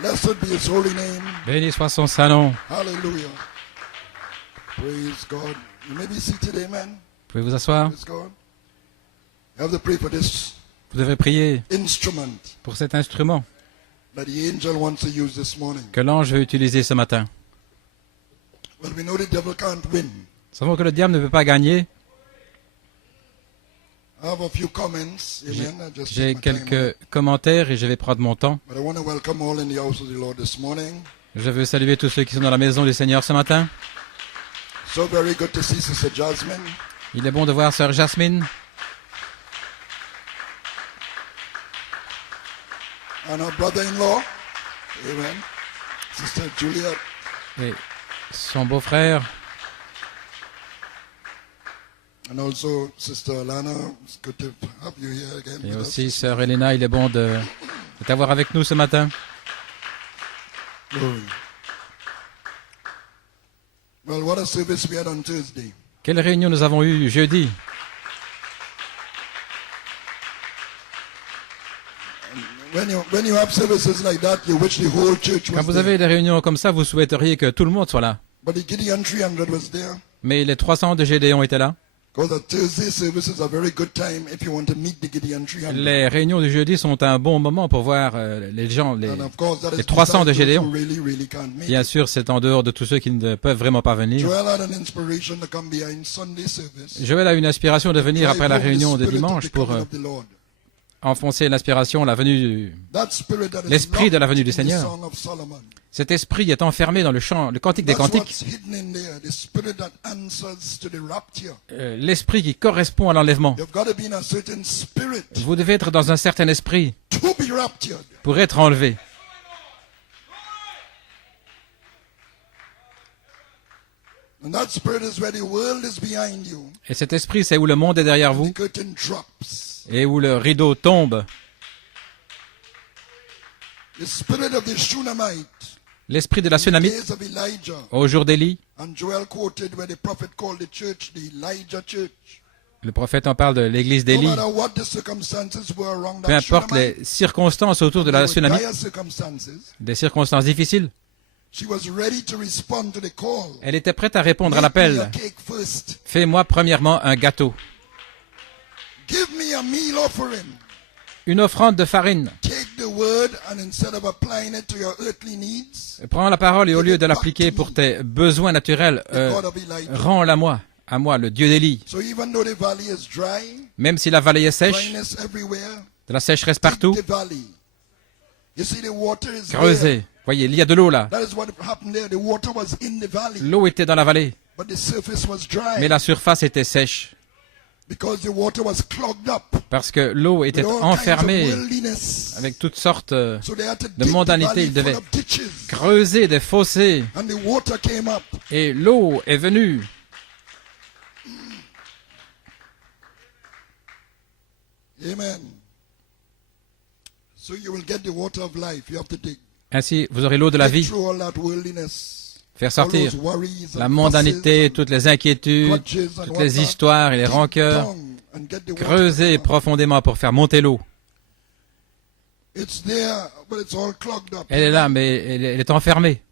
Blessed be his holy name. Béni soit son saint nom. Hallelujah. Praise God. You may be seated, amen. Pouvez vous asseoir. Praise God. You have to pray for this Vous devez prier instrument pour cet instrument that the angel wants to use this morning. que l'ange veut utiliser ce matin. Well, we know the devil can't win. Nous savons que le diable ne peut pas gagner. I have a few comments, amen. I just J'ai take my time. quelques commentaires et je vais prendre mon temps. But I want to welcome all in the house of the Lord this morning. Je veux saluer tous ceux qui sont dans la maison du Seigneur ce matin. So very good to see Sister Jasmine. Il est bon de voir Sœur Jasmine And her brother-in-law, amen, Sister Julia. et son beau-frère. And also Sister Lana. It's good to have you here again Et with aussi us. Sœur Elena, il est bon de t'avoir avec nous ce matin. Glory. Well, what a service we had on Thursday. Quelle réunion nous avons eue jeudi? When you have services like that, you wish the whole church Quand was vous there. avez des réunions comme ça, vous souhaiteriez que tout le monde soit là. But the Gideon 300 was there. Mais les 300 de Gédéon étaient là. Because the Thursday services are a very good time if you want to meet the Gideon 300. Les réunions du jeudi sont un bon moment pour voir les gens, And of course, that is les 300 de besides those Gédéon. who really can't make Bien it. sûr, c'est en dehors de tous ceux qui ne peuvent vraiment pas venir. Joel had an inspiration to come behind Sunday service. Joël a une inspiration de venir après la Drive home the réunion de spirit of dimanche the pour coming of the Lord. enfoncer l'inspiration, la venue, That spirit that is l'esprit de la venue du locked in the Seigneur. Song of Solomon. Cet esprit est enfermé dans le chant, le cantique des That's cantiques. what's hidden in there, the spirit that answers to the rapture. L'esprit qui correspond à l'enlèvement. You've got to be in a certain spirit Vous devez être dans un certain esprit to be raptured. pour être enlevé. And that spirit is where the world is behind you. Et cet esprit, c'est où le monde est derrière The vous curtain drops. et où le rideau tombe. The spirit of the Shunammite, L'esprit de la the Sunamite days of Elijah. au jour d'Élie. And Joel quoted where the prophet called the church the Elijah church. Le prophète en parle de l'église No d'Élie. matter what the circumstances were around Peu that importe Shunammite, les circonstances autour de they la were Sunamite, dire circumstances, des circonstances difficiles, she was ready to respond to the call. elle était prête à répondre à Make me a l'appel. cake first. Fais-moi premièrement un gâteau, Give me a meal offering. une offrande de farine. Take the word and instead of applying it to your earthly needs, Prends la parole et au lieu de l'appliquer pour tes besoins naturels, the God of Elijah. rends-la moi, à moi, le Dieu d'Élie. So even though the valley is dry, Même si la vallée est sèche, dryness everywhere, de la sécheresse dig partout, the valley. You see the water is there. creusez. Voyez, il y a de l'eau là. That is what happened there. The water was in the valley, L'eau était dans la vallée, but the surface was dry mais la surface était sèche, because the water was clogged up parce que l'eau était with all enfermée kinds of worldliness. avec toutes sortes So they had to de dig the mondanité. valley Ils full devaient of ditches, creuser des fossés and the water came up. et l'eau est venue. Amen. So you will get the water of life. You have to dig. Ainsi, vous aurez l'eau de la Get vie, through all that worldliness, faire all sortir those worries la and mondanité, fusses toutes les inquiétudes, and grudges and toutes les whatnot. histoires et les Dig rancœurs. down and get the water Creusez to come up. profondément pour faire monter l'eau. It's there, but it's all clogged up. Elle est là, mais elle est enfermée.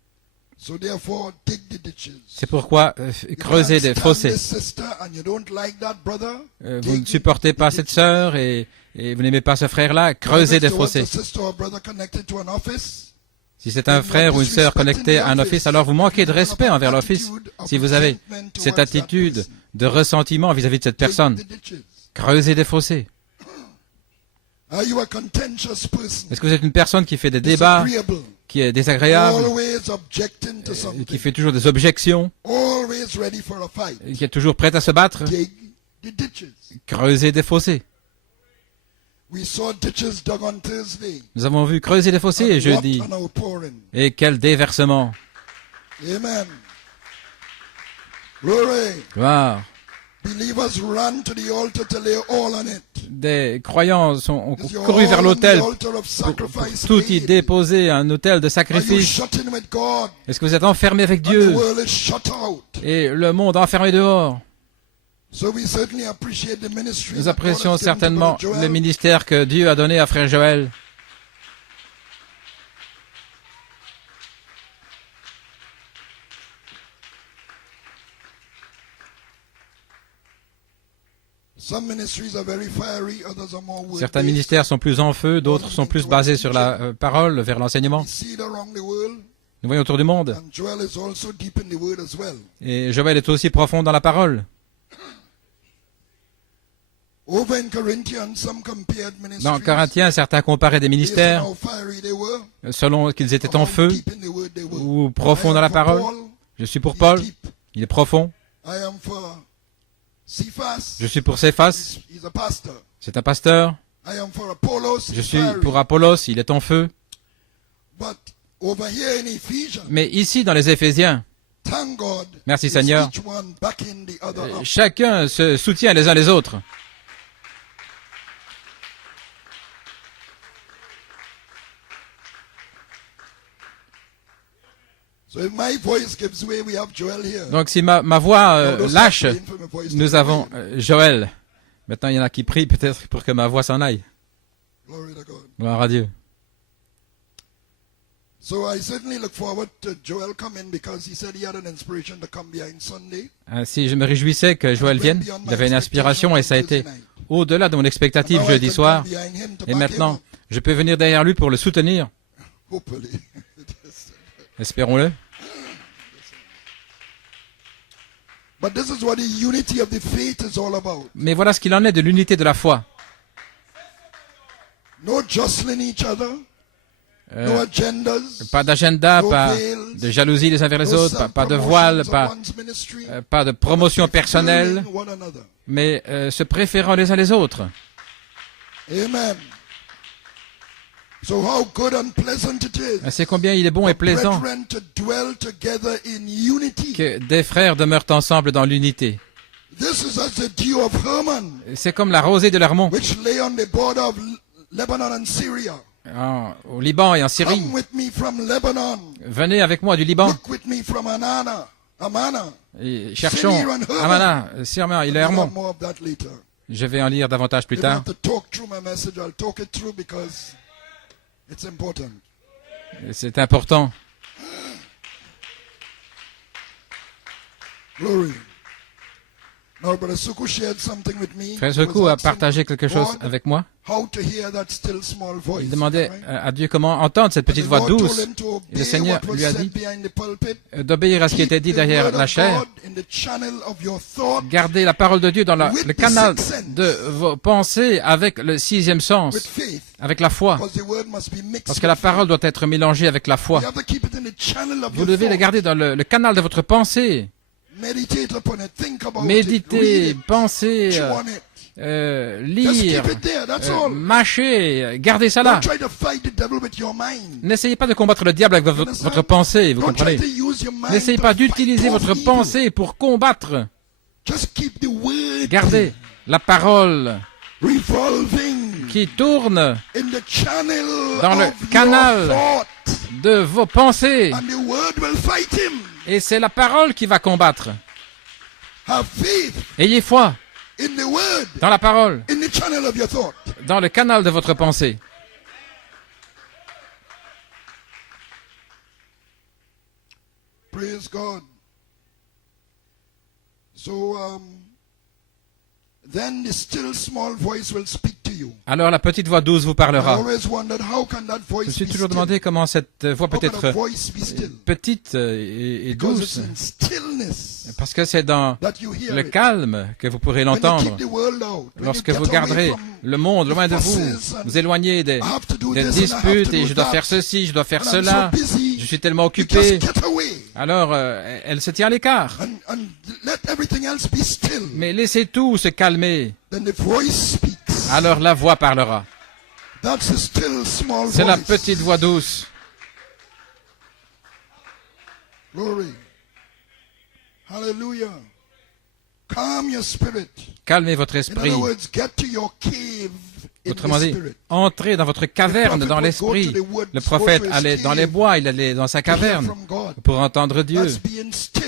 So therefore, dig the ditches. C'est pourquoi You creusez can't des stand fossés. this sister and you don't like that brother, Vous dig ne supportez the pas cette ditches. sœur et vous n'aimez pas ce frère-là, If creusez it's des towards fossés. a sister or brother connected to an office, Si c'est un frère ou une sœur connecté à un office, alors vous manquez de respect envers l'office. Si vous avez cette attitude de ressentiment vis-à-vis de cette dig personne, the ditches. creusez des fossés. Are you a contentious person? Est-ce que vous êtes une personne qui fait des débats, Disagreeable, qui est désagréable, always objecting to qui something, fait toujours des objections, always ready for a fight? qui est toujours prête à se battre? Dig the ditches. Creusez des fossés. We saw ditches dug on Thursday. Nous avons vu creuser des fossés And jeudi. what an outpouring. Et quel déversement. Amen. Glory. Gloire. Believers run to the altar to lay all on it. Des croyants ont Is your couru vers all on l'autel the altar of pour sacrifice tout y laid? déposer, un autel de Are you sacrifice. shut in with God? Est-ce que vous êtes enfermé avec And the Dieu world is shut out. et le monde enfermé dehors? So we certainly appreciate the ministry Nous that God has apprécions given to certainement Brother Joel. le ministère que Dieu a donné à frère Joël. Some ministries are very fiery, others are more Certains word-based. ministères sont plus en feu, d'autres sont plus basés sur la parole, vers l'enseignement. We see it around the world, Nous voyons autour du monde. and Joel is also deep in the word as well. Et Joël est aussi profond dans la parole. Over in Corinthians, some compared ministries Dans Corinthiens, certains comparaient des based on ministères how fiery they were, selon qu'ils étaient en how feu deep in the word they were. ou profonds I dans am la for parole. Paul, Je suis pour he's Paul, deep. il est profond. I am for Cephas, Je suis pour Céphas, he's a pastor. c'est un pasteur. I am for Apollos, Je he's suis fiery. pour Apollos, il est en feu. But over here in Ephesians, Mais ici, dans les Éphésiens, thank God, Merci, it's Seigneur. each one backing the other up. chacun se soutient les uns les autres. So if my voice gives way, we have Joel here. Donc si ma voix Now, don't start lâche, praying for my voice to nous go avons away. Joël. Maintenant, il y en a qui prient peut-être pour que ma voix s'en aille. Glory to God. Gloire à Dieu. So I certainly look forward to Joel coming because he said he had an inspiration to come behind Sunday. Ainsi, je me réjouissais que Joël vienne. Il avait une inspiration et ça a été au-delà de mon expectative Now I jeudi can soir. come behind him to Et back maintenant, him up, je peux venir derrière lui pour le soutenir. hopefully. Espérons-le. But this is what the unity of the faith is all about. Mais voilà ce qu'il en est de l'unité de la foi. No jostling each other, no agendas, Pas d'agenda, pas de jalousie les uns vers les no autres, pas de voile, self-promotions of pas, one's ministry, pas de promotion personnelle, fearing one another. mais se préférant les uns les autres. Amen. So how good and pleasant it is C'est combien il est bon et for plaisant brethren to dwell together in unity. que des frères demeurent ensemble dans l'unité. This is as the dew of Hermon, C'est comme la rosée de l'Hermon which lay on the border of Lebanon and Syria. au Liban et en Syrie. Come with me from Lebanon. Venez avec moi du Liban Look with me from Amana. et cherchons Amana, Sirma, il est We'll have Hermon. more of that later. Je vais en lire davantage plus If I tard. have to talk through my message, I'll talk it through because it's important. C'est important. Glory. Now, Brother Suku shared something with me. Frère He was Sekou a asking partagé quelque chose God avec moi. how to hear that still small voice. Il demandait Right? à Dieu comment entendre cette petite And the voix Lord told douce. him to Et le obey Seigneur what was lui a said dit behind the pulpit. d'obéir à ce qui était dit Keep the derrière word la of chair. God in the channel of your thought Gardez la parole de Dieu dans With le the canal sixth sense. de vos pensées avec le sixième with sens, faith. avec la foi. Because the word must be mixed Parce que la with parole doit être mélangée avec la faith. foi. You have to keep it in the channel of Vous your devez la thought. garder dans le canal de votre pensée. Meditate upon it. Think about it. Méditer, Read it. penser, Chew on it. Just lire, keep it there. That's all. mâcher, gardez ça là. Don't try to fight the devil with your mind. N'essayez pas de combattre le diable avec votre pensée, vous Don't try comprenez. to use your mind N'essayez to pas fight d'utiliser off votre evil. pensée pour combattre. Just keep the word Gardez la parole revolving qui tourne in the channel dans le of canal. your thought. de vos pensées. And the word will fight him. Et c'est la parole qui va combattre. Have faith Ayez foi in the word, dans la parole, in the channel of your thought. dans le canal de votre pensée. Praise God. So, then the still small voice will speak to you. Alors la petite voix douce vous I parlera. always wondered how can that Je me voice suis be toujours still? demandé comment cette voix peut How can a être voice be still? petite et Because it's douce. in stillness Parce que c'est dans that you hear le it. calme que vous pourrez When you l'entendre. keep the world out, when Lorsque you vous get garderez away from le monde loin de vous, fusses and vous éloignez des I have to do des this and I have to disputes et do je dois that, faire ceci, je dois faire and I'm cela. so busy, Je suis tellement you occupé. just get away Alors elle se tient à l'écart. and let everything else be still. Mais laissez tout se calmer. Then the voice speaks. Alors la voix parlera. That's a still small C'est la voice. petite voix douce. Glory. Hallelujah. Calm your spirit. Calmez votre In esprit. other words, get to your cave in Autrement the dit, spirit. entrez dans votre caverne dans l'esprit. Le prophète allait dans les bois, il allait dans sa To hear caverne from God. pour entendre Dieu. That's being still.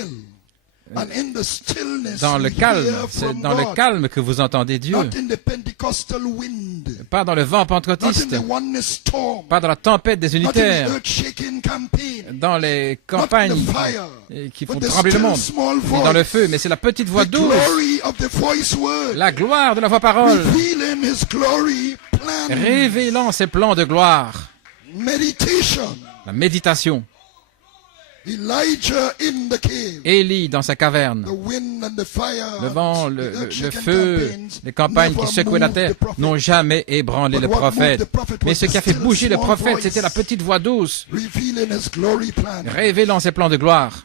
And in the stillness, Dans le we calme, hear c'est from dans le God. calme que vous entendez Dieu. Not in the Pentecostal wind. pas dans le vent not in pentecôtiste, the oneness storm, pas dans la tempête des not in unitaires, the earth-shaking campaign, dans les not in campagnes the fire, qui font but the trembler le still monde, small ni dans le voice, feu, mais c'est la petite voix the douce, glory of the voice word, la gloire de la voix parole, revealing his glory plan, révélant ses plans de gloire, meditation. la méditation. Elijah in the cave. Élie dans sa caverne, The wind and the fire, le vent, the le earth-shaking feu, campaigns les campagnes qui never secouaient la moved terre the prophet. n'ont jamais ébranlé le But what moved prophète. the prophet Mais was ce the qui a fait still bouger le small prophète, voice, c'était la petite voix douce, revealing his glory plan. révélant ses plans de gloire.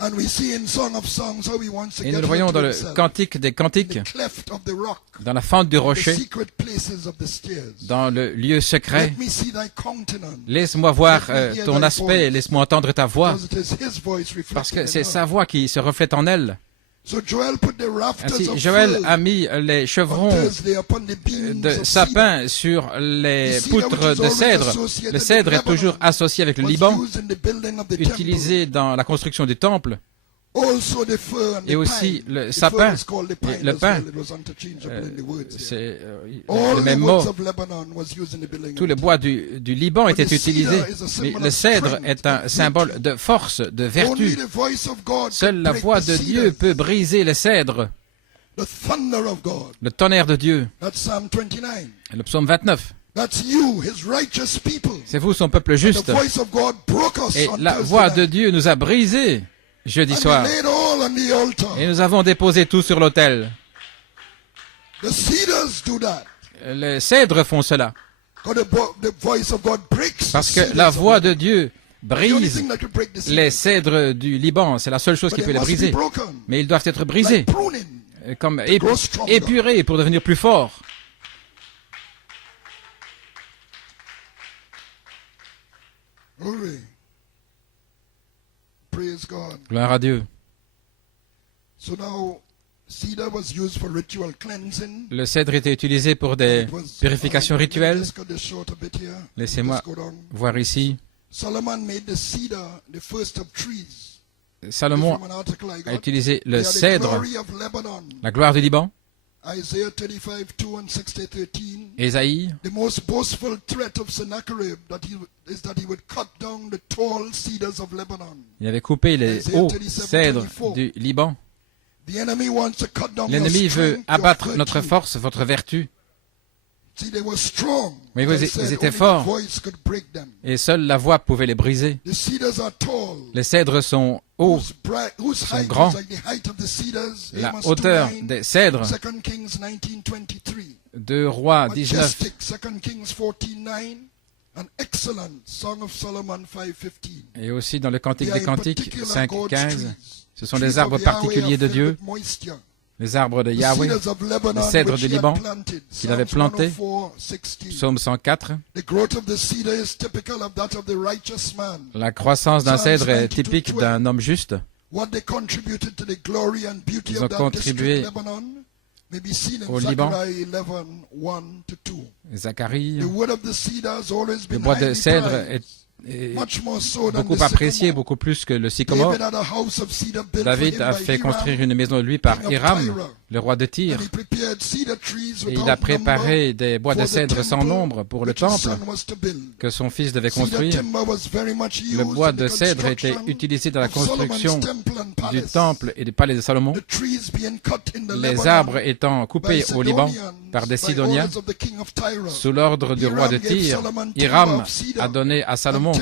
And we see in Song of Songs how he wants to Et get nous le voyons into dans le himself. Cantique des Cantiques, The cleft of the rock, dans la fente du the rocher, secret places of the stairs. dans le lieu secret. Let me see thy countenance. Laisse-moi voir ton aspect, laisse-moi entendre ta voix, Because it is his voice parce reflected que in c'est her. sa voix qui se reflète en elle. So Joel put the rafters Ainsi, of Joël fir a mis les on chevrons Thursday upon the beams de of sapin sur les poutres de cèdre. Le cèdre est toujours associé avec le was Liban, used in the building of the utilisé dans la construction du temple. temple. Also the fir and Et the aussi pine. le The sapin. fir is called the pine Le as pin, well. It was interchangeable in the words here. C'est All le the même woods mot. of Lebanon was used in the building Tout of le the bois du Liban était utilisé, mais le cèdre strength est un and symbole de force, de temple. Only vertu. the voice of God Seule could la break voix the de cedars. Dieu peut briser le cèdre, The thunder of God. le tonnerre de Dieu. That's Psalm 29. Le psaume 29. That's you, his righteous people. C'est vous, son peuple The juste. voice of God broke us Et on la Thursday voix de night. Dieu nous a brisés jeudi And we soir. laid all on the altar. Et nous avons déposé tout sur l'autel. The cedars do that. Les cèdres font cela. Because the voice of God breaks Parce the que cedars la of voix Lebanon. de Dieu The only brise thing that could break the les cedars. cèdres du Liban. C'est la seule chose But qui they peut les must be briser. broken. Mais ils doivent être brisés, Like pruning. comme grow stronger. épurés pour devenir plus forts. Glory. Praise God. Gloire à Dieu. So now, cedar was used for ritual cleansing. Le cèdre était utilisé pour des It was, purifications rituelles. let's cut this short a bit here. Laissez-moi Let's go down. voir ici. Solomon made the cedar the first of trees. Salomon From an article I a got. utilisé They le are the cèdre, glory of Lebanon. la gloire du Liban. Isaiah 35, 2 and 60:13. Ésaïe, The most boastful threat of Sennacherib is that he would cut down the tall cedars of Lebanon. il avait coupé les hauts cèdres du Liban. The enemy wants to cut down L'ennemi your veut strength, your abattre virtue. notre force, votre vertu. See, they were strong. Mais As I ils said, étaient only the forts. voice could break them. Et seule la voix pouvait les briser. The cedars are tall. Les cèdres sont hauts. Whose height grands. is like the height of the cedars. La Amos hauteur 2:9, des cèdres 2 Kings 19:23. 2 Rois 19 Majestic, 2 Kings 14:9. An excellent Song of Solomon 5:15. et aussi dans le Cantique They des are in Cantiques particular 5, God's 15. trees. Ce sont Trees des arbres of Yahweh particuliers are de filled Dieu, with moisture. les arbres de The Yahweh. cedars of Lebanon, les cèdres which du he had Liban planted. qu'il avait Psalms plantés. 104:16. Psaume 104. The growth of the cedar is typical of that of the righteous man. La croissance d'un Psalms cèdre est 92, typique 12. d'un homme juste. What they contributed to the glory and beauty Ils of ont that contribué district, Lebanon, may be seen in au Liban. Zechariah 11:1-2. Zacharie, The wood of the cedar has always le been bois de highly cèdre prized, est much more so than beaucoup the apprécié, sycamore. beaucoup plus que le sycomore. David had a house of cedar built David for him a by fait Hiram, construire une maison de lui par king of Hiram, Tyre. le roi de and Tyr. he prepared cedar trees Et il without a préparé des bois de number for the cèdre sans temple nombre pour le which his temple son was to build. que son fils devait Cedar construire. timber was very much used Le bois in de the cèdre était construction utilisé dans la of Solomon's construction temple and du palace. temple et du palais de Salomon. The trees being cut in the Les Lebanon arbres étant coupés by au Liban Sidonians, par des by Sidoniens orders of the king of Tyre. sous l'ordre du roi de Tyr. Hiram a donné à Salomon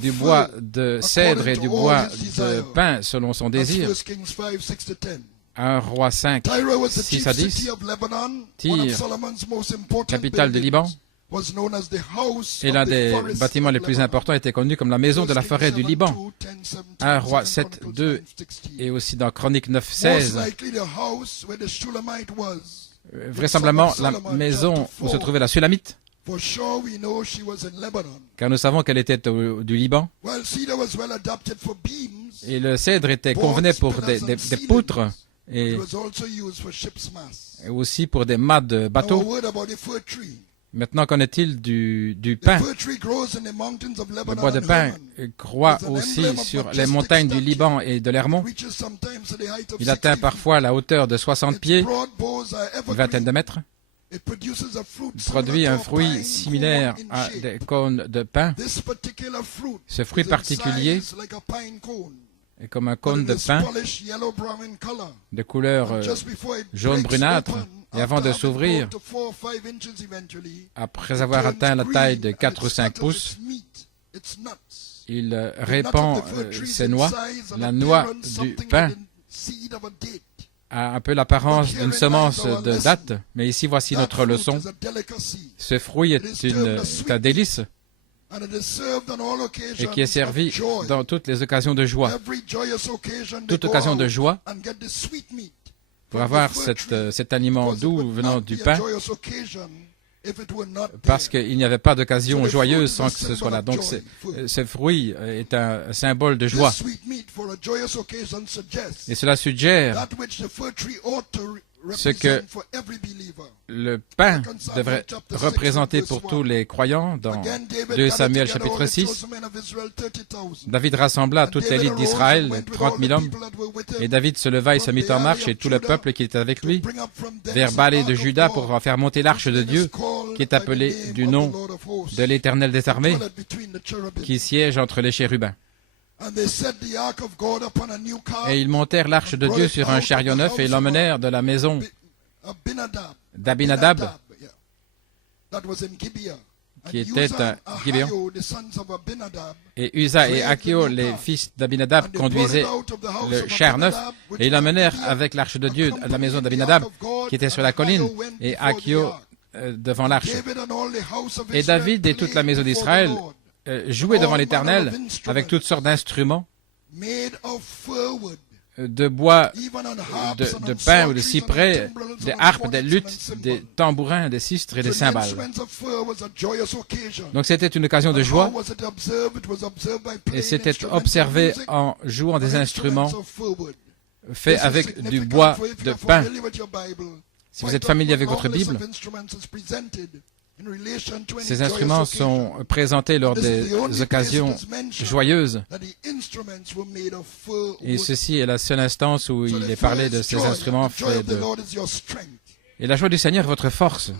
du bois de cèdre et du bois de pin selon son That's désir. 1 Kings 5, 6-10. 1 Roi 5, Tyre was the 6 chief à 10. city of Lebanon, Tyr, one of Solomon's most important capitale du buildings, Liban. was known as the house Et of l'un the des forest bâtiments of les plus Lebanon. importants était connu comme la maison de la 1 forêt Kings du 7, Liban. 2, 10, 17, 1 Roi 2 7, Chronicles 2 9, 16. et aussi dans Chronique 9, Most 16. likely the house where the Shulamite was. Vraisemblablement la maison où se trouvait la Sulamite, For sure we know she was in Lebanon. car nous savons qu'elle était du Liban. Well, cedar was well adapted for beams. Et le cèdre convenait pour des poutres et It was also used for ship's masts. aussi pour des mâts de Now, a bateaux. word about the fir tree. Maintenant, qu'en est-il du pin? Le bois de pin croît aussi sur les montagnes du Liban et de l'Hermon. Il atteint parfois la hauteur de 60 pieds, une vingtaine de mètres. Il produit un fruit similaire à des cônes de pin. Ce fruit particulier est comme un cône de pin de couleur jaune brunâtre. Et avant de s'ouvrir, après avoir atteint la taille de 4 ou 5 pouces, il répand ses noix. La noix du pin a un peu l'apparence d'une semence de date, mais ici voici notre leçon. Ce fruit est un délice et qui est servi dans toutes les occasions de joie. Toute occasion de joie, pour avoir cet aliment doux venant du pain, parce qu'il n'y avait pas d'occasion joyeuse sans que ce soit là. Donc ce fruit est un symbole de joie. Et cela suggère ce que le pain devrait représenter pour tous les croyants. Dans 2 Samuel chapitre 6, David rassembla toute l'élite d'Israël, 30 000 hommes, et David se leva et se mit en marche, et tout le peuple qui était avec lui, vers Balé de Juda, pour en faire monter l'arche de Dieu, qui est appelée du nom de l'Éternel des armées, qui siège entre les chérubins. Et ils montèrent l'arche de Dieu sur un chariot neuf et l'emmenèrent de la maison d'Abinadab, qui était à Gibeon. Et Uza et Achio, les fils d'Abinadab, conduisaient le char neuf et ils l'emmenèrent avec l'arche de Dieu à la maison d'Abinadab, qui était sur la colline, et Achio devant l'arche. Et David et toute la maison d'Israël jouaient devant l'Éternel avec toutes sortes d'instruments de bois, de pin ou de cyprès, des harpes, des luttes, des tambourins, des sistres et des cymbales. Donc c'était une occasion de joie et c'était observé en jouant des instruments faits avec du bois de pin. Si vous êtes familier avec votre Bible, ces instruments sont présentés lors des occasions joyeuses. Et ceci est la seule instance où il est parlé de ces instruments faits de... Et la joie du Seigneur est votre force.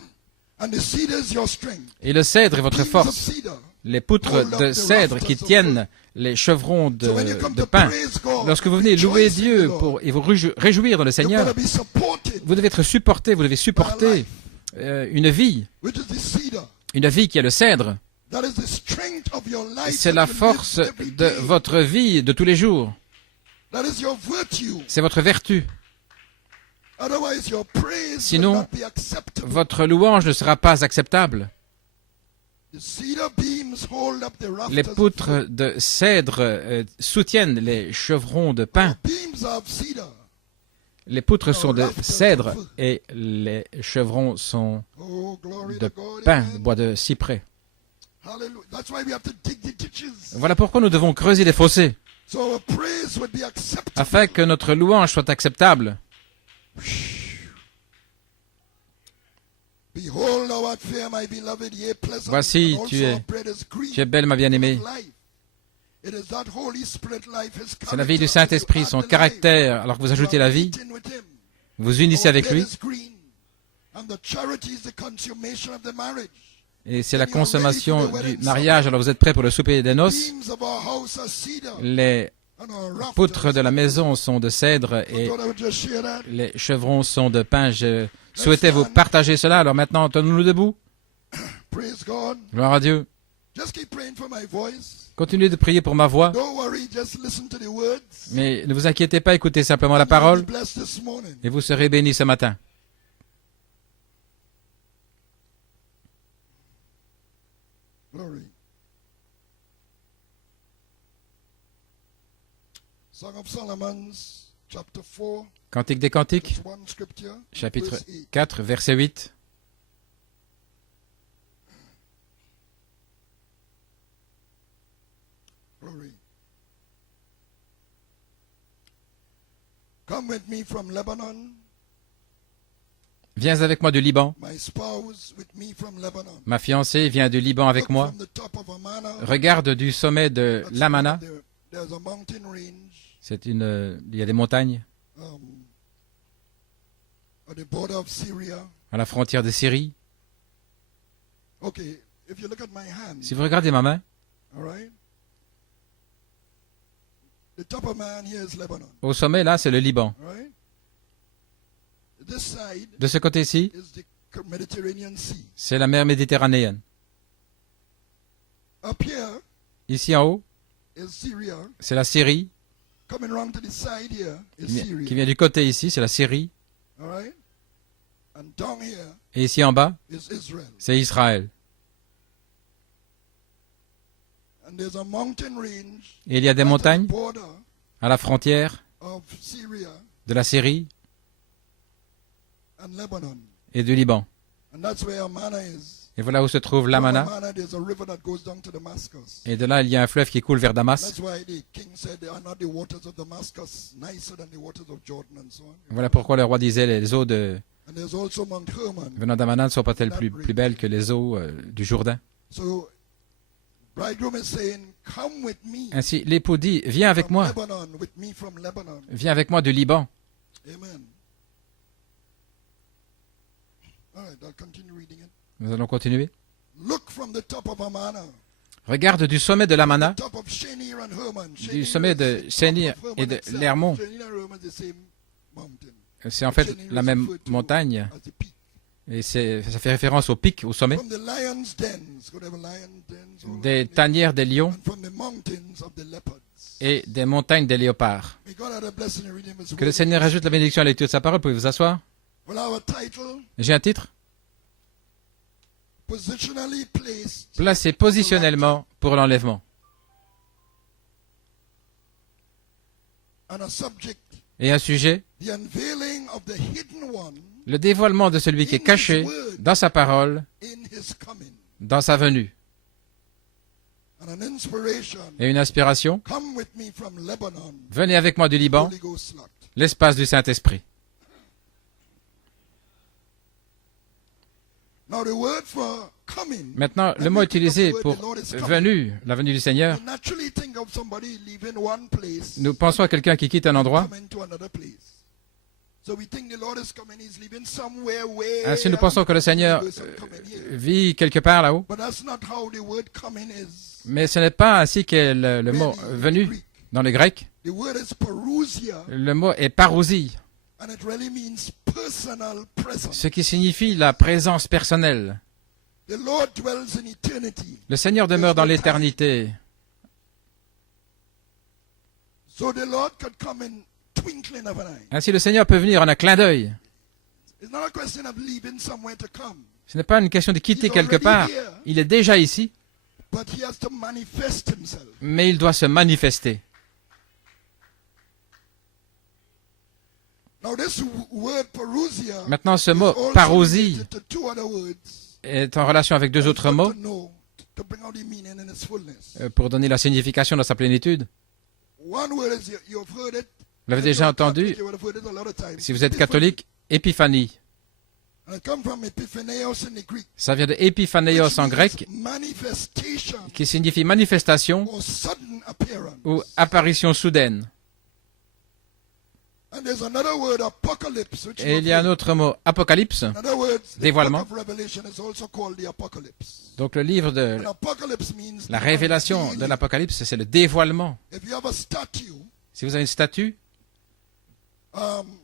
Et le cèdre est votre force. Les poutres de cèdre qui tiennent les chevrons de pin. Lorsque vous venez louer Dieu et vous réjouir dans le Seigneur, vous devez être supporté, vous devez supporter une vie qui est le cèdre. C'est la force de votre vie de tous les jours. C'est votre vertu. Sinon, votre louange ne sera pas acceptable. Les poutres de cèdre soutiennent les chevrons de pin. Les poutres sont de cèdre et les chevrons sont de pin, de bois de cyprès. Voilà pourquoi nous devons creuser des fossés, afin que notre louange soit acceptable. Voici, tu es belle, ma bien-aimée. C'est la vie du Saint-Esprit, son caractère, alors que vous ajoutez la vie, vous unissez avec lui, et c'est la consommation du mariage, alors vous êtes prêts pour le souper des noces. Les poutres de la maison sont de cèdre et les chevrons sont de pin. Je souhaitais vous partager cela, alors maintenant, tenons-nous debout. Gloire à Dieu. Continuez de prier pour ma voix. Mais ne vous inquiétez pas, écoutez simplement la parole et vous serez bénis ce matin. Cantique des Cantiques, chapitre 4, verset 8. viens avec moi du Liban. My spouse with me from Lebanon. Ma fiancée vient du Liban avec Look moi. from the top of Amana. Regarde du sommet de That's l'Amana. there's a mountain range Il y a des montagnes at the border of Syria. à la frontière de Syrie. Okay, if you look at my hand, Si vous regardez ma main, all right? The top of my hand here is Lebanon, au sommet, là, c'est le Liban. all right? This side De ce côté-ci, is the Mediterranean Sea. c'est la mer Méditerranéenne. Up here Ici en haut, is Syria. c'est la Syrie. Coming around to the side here is Qui Syria, vient du côté ici, c'est la Syrie. all right? And down here Et ici en bas, is Israel. c'est Israël. And there's a mountain range Et il y a des at the montagnes border à la frontière of Syria de la Syrie and Lebanon. et du Liban. And that's where Amana is. Et voilà où se trouve l'Amana. Amana, there's a river that goes down to Damascus. Et de là, il y a un fleuve qui coule vers Damas. That's why the king said, "Are not the waters of Damascus nicer than the waters of Jordan," and so on. Voilà pourquoi le roi disait les eaux And there's also Mount Hermon. venant d'Amana ne sont pas-elles plus belles que les eaux du Jourdain. So, bridegroom is saying, "Come with me Ainsi, l'époux dit, viens avec from moi, Lebanon, with me from Lebanon." viens avec moi du Liban. Amen. All right, I'll continue reading it. Nous allons continuer. Look from the top of Amana, Regarde du sommet de l'Amana, top of Shenir and Hermon. du Shenir sommet is de the top Sénir of Hermon et de itself. l'Hermon. Shenir and Hermon is the same mountain. C'est en fait la même montagne As the peak. et ça fait référence au pic, au sommet, From the lion's dens, could have a lion dens, all des right. tanières des lions And from the mountains of the leopards. et des montagnes des léopards. May God add a blessing and read him his Que le word. Seigneur ajoute la bénédiction à la lecture de sa parole. Pouvez vous asseoir? Well, our title, J'ai un titre. positionally placed Placé positionnellement pour l'enlèvement. on a subject, Et un sujet, the unveiling of the hidden one le dévoilement de celui qui est caché dans sa parole, in his coming. dans sa venue. And an inspiration, Et une inspiration, come with me from Lebanon, venez avec moi du Liban, Holy Ghost lot. l'espace du Saint-Esprit. Now the word for coming, Maintenant, le mot utilisé pour venue, la venue du Seigneur, we naturally think of somebody leaving one place, nous pensons à quelqu'un qui quitte un endroit. coming to another place. So we think the Lord is coming, he's leaving somewhere way. Ainsi, nous pensons que le Seigneur vit quelque part là-haut. But that's not how the word coming is. Mais ce n'est pas ainsi qu'est le mot venu dans le grec. The word is parousia, Le mot est parousie, and it really means personal presence. ce qui signifie la présence personnelle. The Lord dwells in eternity. Le Seigneur demeure dans l'éternité. So the Lord could come in twinkling of an eye. Ainsi, le Seigneur peut venir en un clin d'œil. It's not a question of leaving somewhere to come, Ce n'est pas une question de quitter quelque part. Il est déjà ici, but he has to manifest himself. mais il doit se manifester. Now this word parousia Maintenant, ce is mot also parousie related to two other words est en relation avec deux autres mots to know, to bring out the meaning in its fullness. pour donner la signification dans sa plénitude. One word is, you've heard it. Vous l'avez If déjà you're entendu, Catholic, you would have heard it a lot of times. si vous êtes Epiphany. catholique, épiphanie. And it comes from epiphaneos in the Greek, Ça vient de épiphanéos en which grec, means manifestation qui signifie manifestation or sudden appearance. ou apparition soudaine. And there's another word, apocalypse, which Et il y a un autre mot, apocalypse. in other words, the dévoilement. book of Revelation is also called the apocalypse. Donc le livre de And apocalypse means la the révélation de unveiling. l'Apocalypse, c'est le dévoilement. If you have a statue, Si vous avez une statue,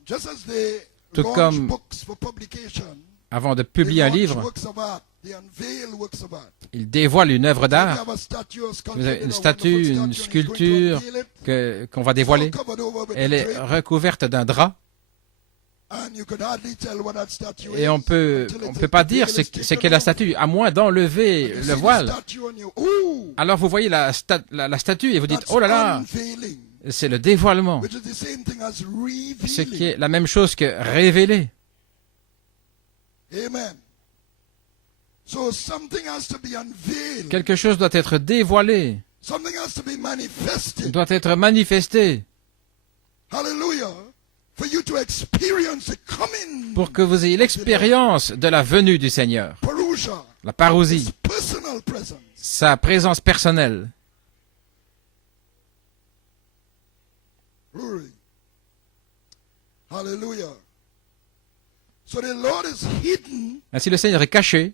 just as they Tout launch comme- books for publication, avant de they publier un launch livre, works of art, they unveil works of art. il dévoile une œuvre If you d'art have a statue or vous avez sculpture, une a statue, wonderful une statue, and he's going to sculpture unveil it, qu'on va dévoiler. all covered over with Elle a est drape, recouverte d'un drap and you could hardly tell what that statue et is on peut pas dire c'est quelle est la statue, à moins d'enlever You le see the voile. statue and you, ooh, Alors vous voyez la statue et vous dites, that's oh là là, unveiling, c'est le dévoilement. which is the same thing as Ce revealing. qui est la même chose que révéler. Amen. So something has to be unveiled. Quelque chose doit être dévoilé, Something has to be manifested. doit être manifesté. Hallelujah. pour que vous ayez l'expérience de la venue du Seigneur. La parousie, sa présence personnelle. Hallelujah. So the Lord is hidden Ainsi le Seigneur est caché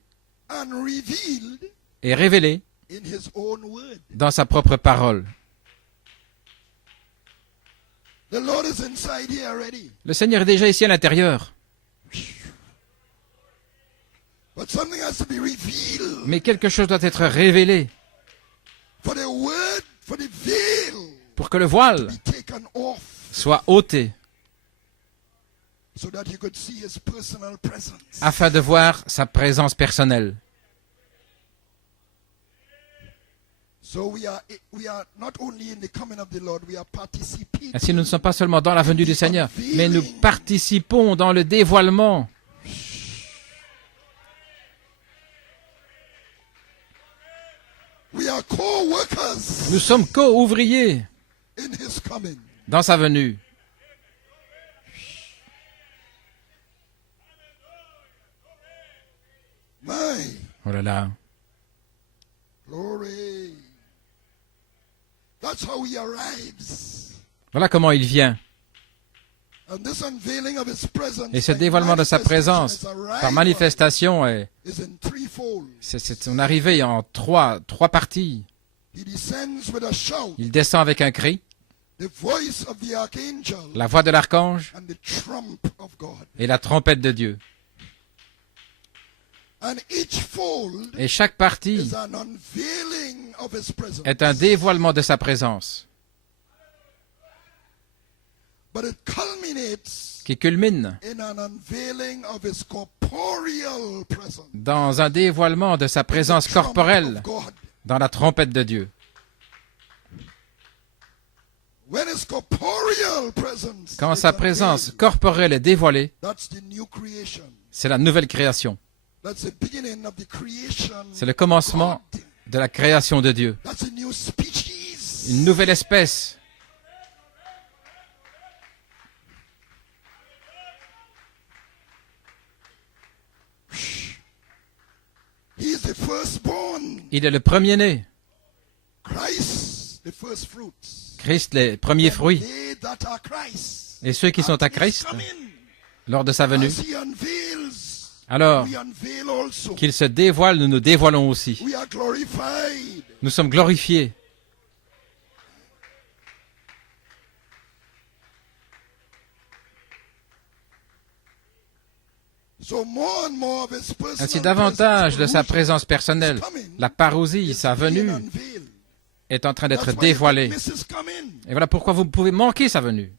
and revealed et révélé in his own word. dans sa propre parole. The Lord is inside here already. Le Seigneur est déjà ici à l'intérieur. But something has to be revealed. Mais quelque chose doit être révélé For the word, for the veil pour que le voile be taken off soit ôté so that you could see his personal presence. afin de voir sa présence personnelle. So we are not only in the coming of the Lord, we are participating. Ainsi, nous ne sommes pas seulement dans la venue du Seigneur, mais nous participons dans le dévoilement. We are co-workers Nous sommes co-ouvriers in his coming. dans sa venue. My Oh là là. glory. That's how he arrives. Voilà comment il vient. And this unveiling of his presence, Et ce by dévoilement de sa manifestation, présence, his arrival, par manifestation, is in threefold. c'est son arrivée en trois parties. He descends with a shout, Il descend avec un cri, the voice of the archangel, la voix de l'archange and the trump of God. et la trompette de Dieu. And each fold Et chaque partie is an unveiling of his presence. est un dévoilement de sa présence, But it culminates qui culmine in an unveiling of his corporeal presence. dans un dévoilement de sa présence Trump corporelle of God. dans la trompette de Dieu. When his corporeal presence Quand is sa présence unveiled, corporelle est dévoilée, that's the new creation. c'est la nouvelle création. That's the beginning of the creation. C'est le commencement God. de la création de Dieu. That's a new species. Une nouvelle espèce. He is the firstborn. Il est le premier-né. Christ, the first fruits. Christ, les premiers fruits. They that are Christ. Et ceux qui sont à At his Christ, coming, lors de sa venue, as he unveils, alors we unveil also. qu'il se dévoile, nous nous dévoilons aussi. We are glorified. Nous sommes glorifiés. So more and more of his personal Ainsi, davantage de sa presence, présence personnelle, la parousie, sa venue, being unveiled. est en train d'être That's why you dévoilée. could miss his coming. Et voilà pourquoi vous pouvez manquer sa venue.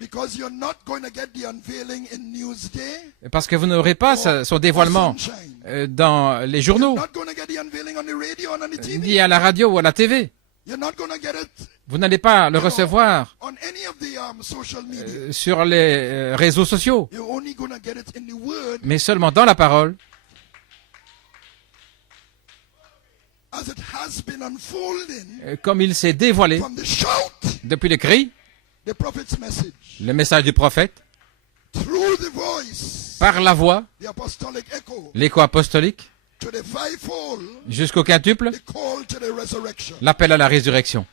Because you're not going to get the unveiling in Newsday Parce que vous n'aurez pas son dévoilement or Sunshine. dans les journaux, You're not going to get the unveiling on the radio and on the TV. ni à la radio ou à la TV. You're not going to get it Vous n'allez pas le recevoir on any of the social media. sur les réseaux sociaux, You're only going to get it in the Word mais seulement dans la parole, as it has been unfolding comme il s'est dévoilé from the shout, depuis le cri, the prophet's message, le message du prophète, through the voice, par la voix, the apostolic echo, l'écho apostolique, to the fivefold, jusqu'au quintuple, the call to the resurrection. l'appel à la résurrection.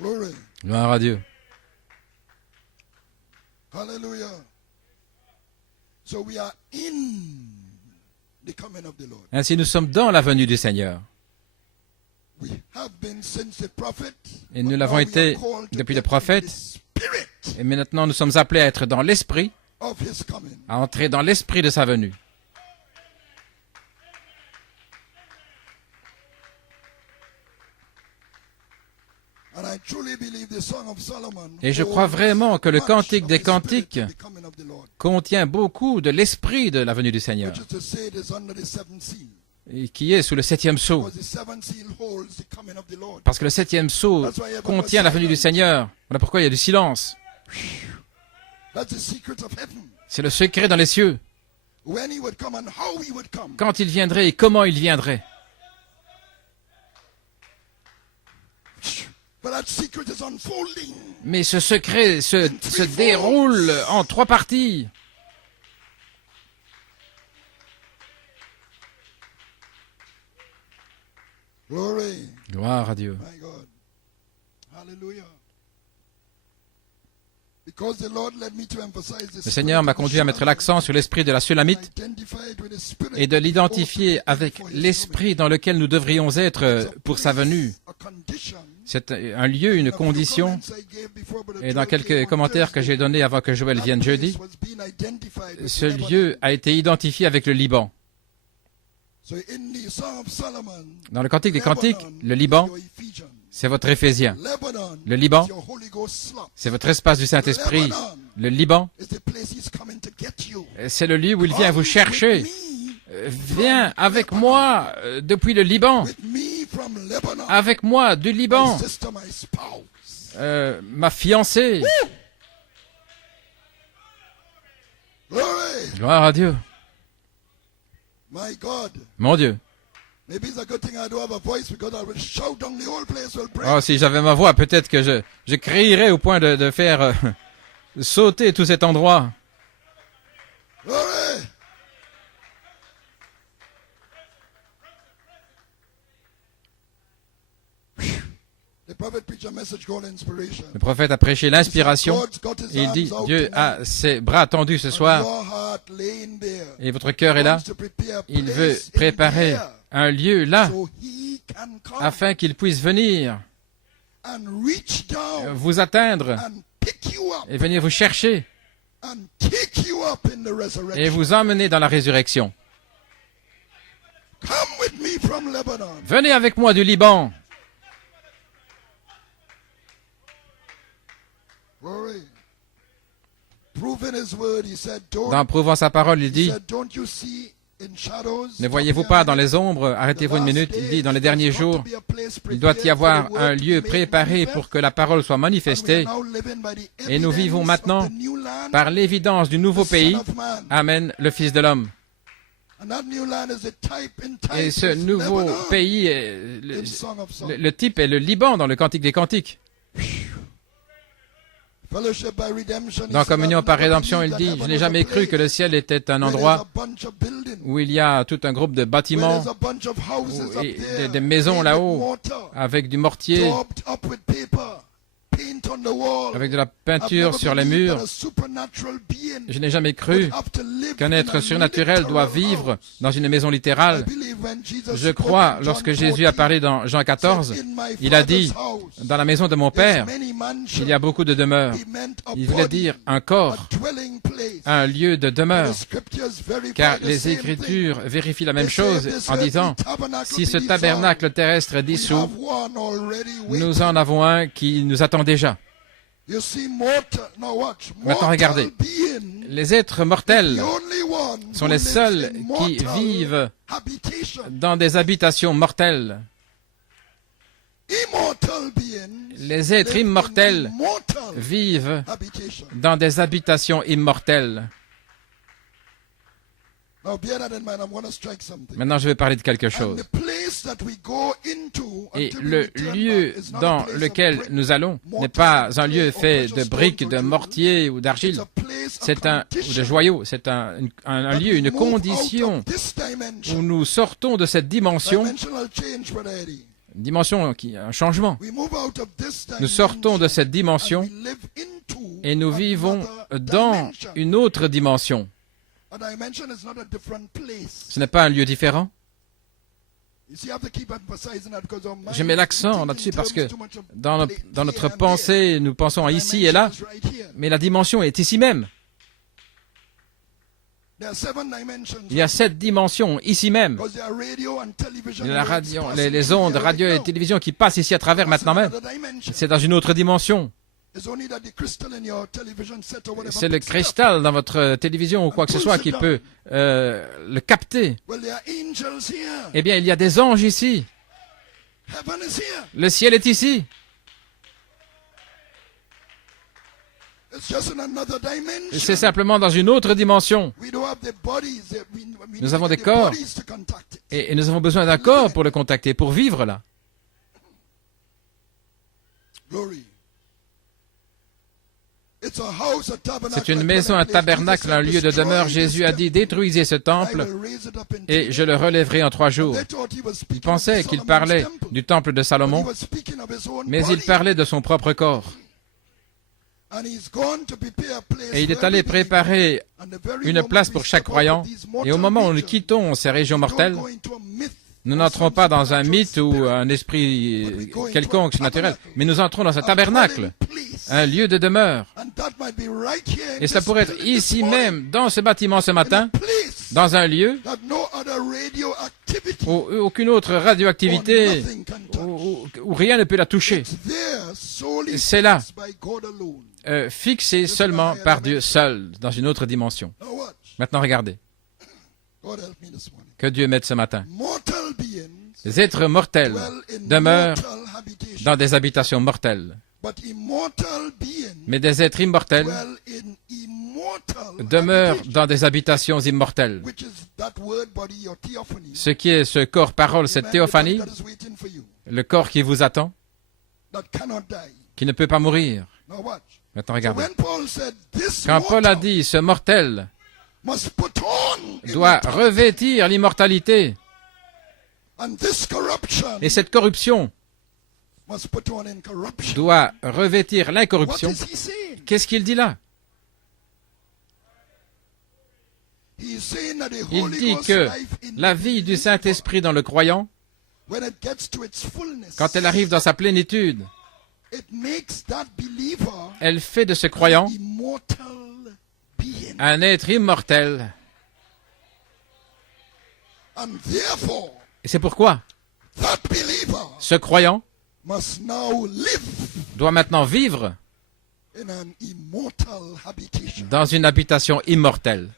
Glory. Gloire à Dieu. Hallelujah. So we are in the coming of the Lord. Ainsi, nous sommes dans la venue du Seigneur. We have been since the prophet, Et nous but l'avons now we été are called to depuis get le prophète. into the spirit Et maintenant, nous sommes appelés à être dans l'esprit, of his coming. à entrer dans l'esprit de sa venue. And I truly believe the Song of Solomon Et je crois holds vraiment que le much Cantique of des the spirit Cantiques of the coming of the Lord, contient beaucoup de l'esprit de la venue du Seigneur, which is to say it is under the seventh seal. et qui est sous le septième sceau. Because the seventh seal holds the coming of the Lord. Parce que le septième sceau contient la venue du Seigneur. Voilà pourquoi il y a du silence. That's the secret of heaven. C'est le secret dans les cieux. When he would come and how he would come. Quand il viendrait et comment il viendrait. Mais ce secret se déroule en 3 parties. Gloire à Dieu. Le Seigneur m'a conduit à mettre l'accent sur l'esprit de la Sulamite et de l'identifier avec l'esprit dans lequel nous devrions être pour sa venue. C'est un lieu, une condition. Et dans quelques commentaires que j'ai donnés avant que Joël vienne jeudi, ce lieu a été identifié avec le Liban. Dans le Cantique des Cantiques, le Liban, c'est votre Éphésien. Le Liban, c'est votre espace du Saint-Esprit. Le Liban, c'est le lieu où il vient vous chercher. Viens avec moi depuis le Liban. Avec moi du Liban. Ma fiancée. Gloire à Dieu. Mon Dieu. Oh, si j'avais ma voix, peut-être que je crierais au point de faire sauter tout cet endroit. Le prophète a prêché l'inspiration. Il dit, Dieu a ses bras tendus ce soir et votre cœur est là. Il veut préparer un lieu là afin qu'il puisse venir vous atteindre et venir vous chercher et vous emmener dans la résurrection. Venez avec moi du Liban. Dans prouvant sa parole, il dit, ne voyez-vous pas dans les ombres, arrêtez-vous une minute, il dit, dans les derniers jours, il doit y avoir un lieu préparé pour que la parole soit manifestée, et nous vivons maintenant par l'évidence du nouveau pays, Amen, le Fils de l'homme. Et ce nouveau pays, le type est le Liban dans le Cantique des Cantiques. Dans Communion par rédemption, il dit, je n'ai jamais cru que le ciel était un endroit où il y a tout un groupe de bâtiments, et des maisons là-haut, avec du mortier, avec de la peinture sur les murs. Je n'ai jamais cru qu'un être surnaturel doit vivre dans une maison littérale. Je crois, lorsque Jésus a parlé dans Jean 14, il a dit, dans la maison de mon Père, il y a beaucoup de demeures. Il voulait dire un corps, un lieu de demeure. Car les Écritures vérifient la même chose en disant, si ce tabernacle terrestre est dissous, nous en avons un qui nous attend déjà. Maintenant, regardez. Les êtres mortels sont les seuls qui vivent dans des habitations mortelles. Les êtres immortels vivent dans des habitations immortelles. Maintenant, je vais parler de quelque chose. Et le lieu dans lequel nous allons n'est pas un lieu fait de briques, de mortier ou d'argile. Ou de joyaux. C'est un lieu, une condition où nous sortons de cette dimension. Une dimension qui a un changement. Nous sortons de cette dimension et nous vivons dans une autre dimension. Ce n'est pas un lieu différent. Je mets l'accent là-dessus parce que dans notre pensée, nous pensons à ici et là, mais la dimension est ici même. Il y a 7 dimensions ici même. Il y a la radio, les ondes, radio et télévision qui passent ici à travers maintenant même. C'est dans une autre dimension. C'est le cristal dans votre télévision ou quoi que ce soit qui peut le capter. Eh bien, il y a des anges ici. Le ciel est ici. C'est simplement dans une autre dimension. Nous avons des corps et nous avons besoin d'un corps pour le contacter, pour vivre là. C'est une maison, un tabernacle, un lieu de demeure. Jésus a dit, détruisez ce temple et je le relèverai en 3 jours. Il pensait qu'il parlait du temple de Salomon, mais il parlait de son propre corps. Et il est allé préparer une place pour chaque croyant. Et au moment où nous quittons ces régions mortelles, nous n'entrons pas dans un mythe ou un esprit quelconque naturel, mais nous entrons dans un tabernacle, un lieu de demeure. Et cela pourrait être ici même, dans ce bâtiment ce matin, dans un lieu où aucune autre radioactivité, où rien ne peut la toucher. C'est là, fixé seulement par Dieu seul, dans une autre dimension. Maintenant, regardez. Que Dieu m'aide ce matin. Les êtres mortels demeurent dans des habitations mortelles. Mais des êtres immortels demeurent dans des habitations immortelles. Ce qui est ce corps parole, cette théophanie, le corps qui vous attend, qui ne peut pas mourir. Maintenant, regardez. Quand Paul a dit, ce mortel doit revêtir l'immortalité, et cette corruption doit revêtir l'incorruption. Qu'est-ce qu'il dit là? Il dit que la vie du Saint-Esprit dans le croyant, quand elle arrive dans sa plénitude, elle fait de ce croyant un être immortel. Et c'est pourquoi ce croyant doit maintenant vivre dans une habitation immortelle.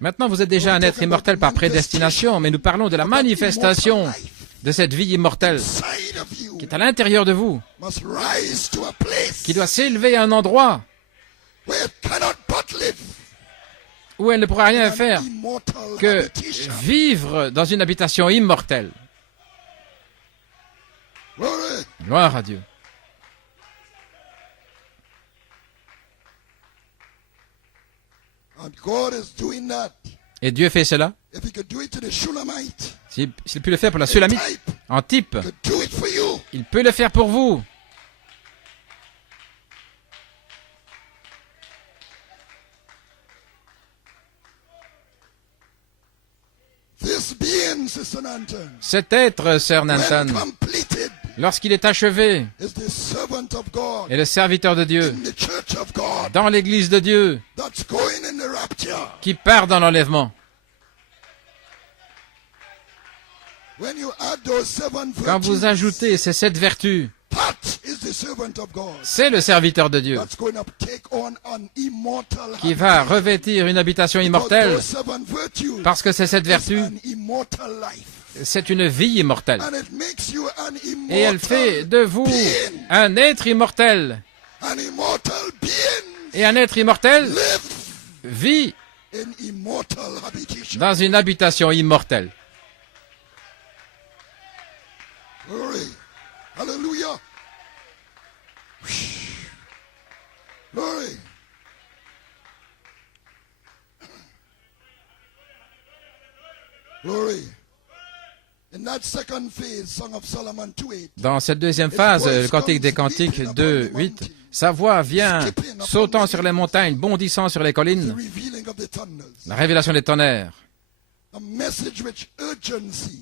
Maintenant, vous êtes déjà un être immortel par prédestination, mais nous parlons de la manifestation de cette vie immortelle qui est à l'intérieur de vous, qui doit s'élever à un endroit où elle ne pourra rien faire que vivre dans une habitation immortelle. Gloire à Dieu. Et Dieu fait cela. S'il peut le faire pour la Sulamite, en type, il peut le faire pour vous. Cet être, Sœur Nanton, lorsqu'il est achevé, est le serviteur de Dieu dans l'Église de Dieu qui part dans l'enlèvement. Quand vous ajoutez ces 7 vertus, c'est le serviteur de Dieu qui va revêtir une habitation immortelle parce que ces 7 vertus, c'est une vie immortelle. Et elle fait de vous un être immortel. Et un être immortel vit dans une habitation immortelle. Hallelujah. Glory. Glory. Dans cette deuxième phase, le Cantique des Cantiques 2:8, sa voix vient sautant sur les montagnes, bondissant sur les collines, la révélation des tonnerres.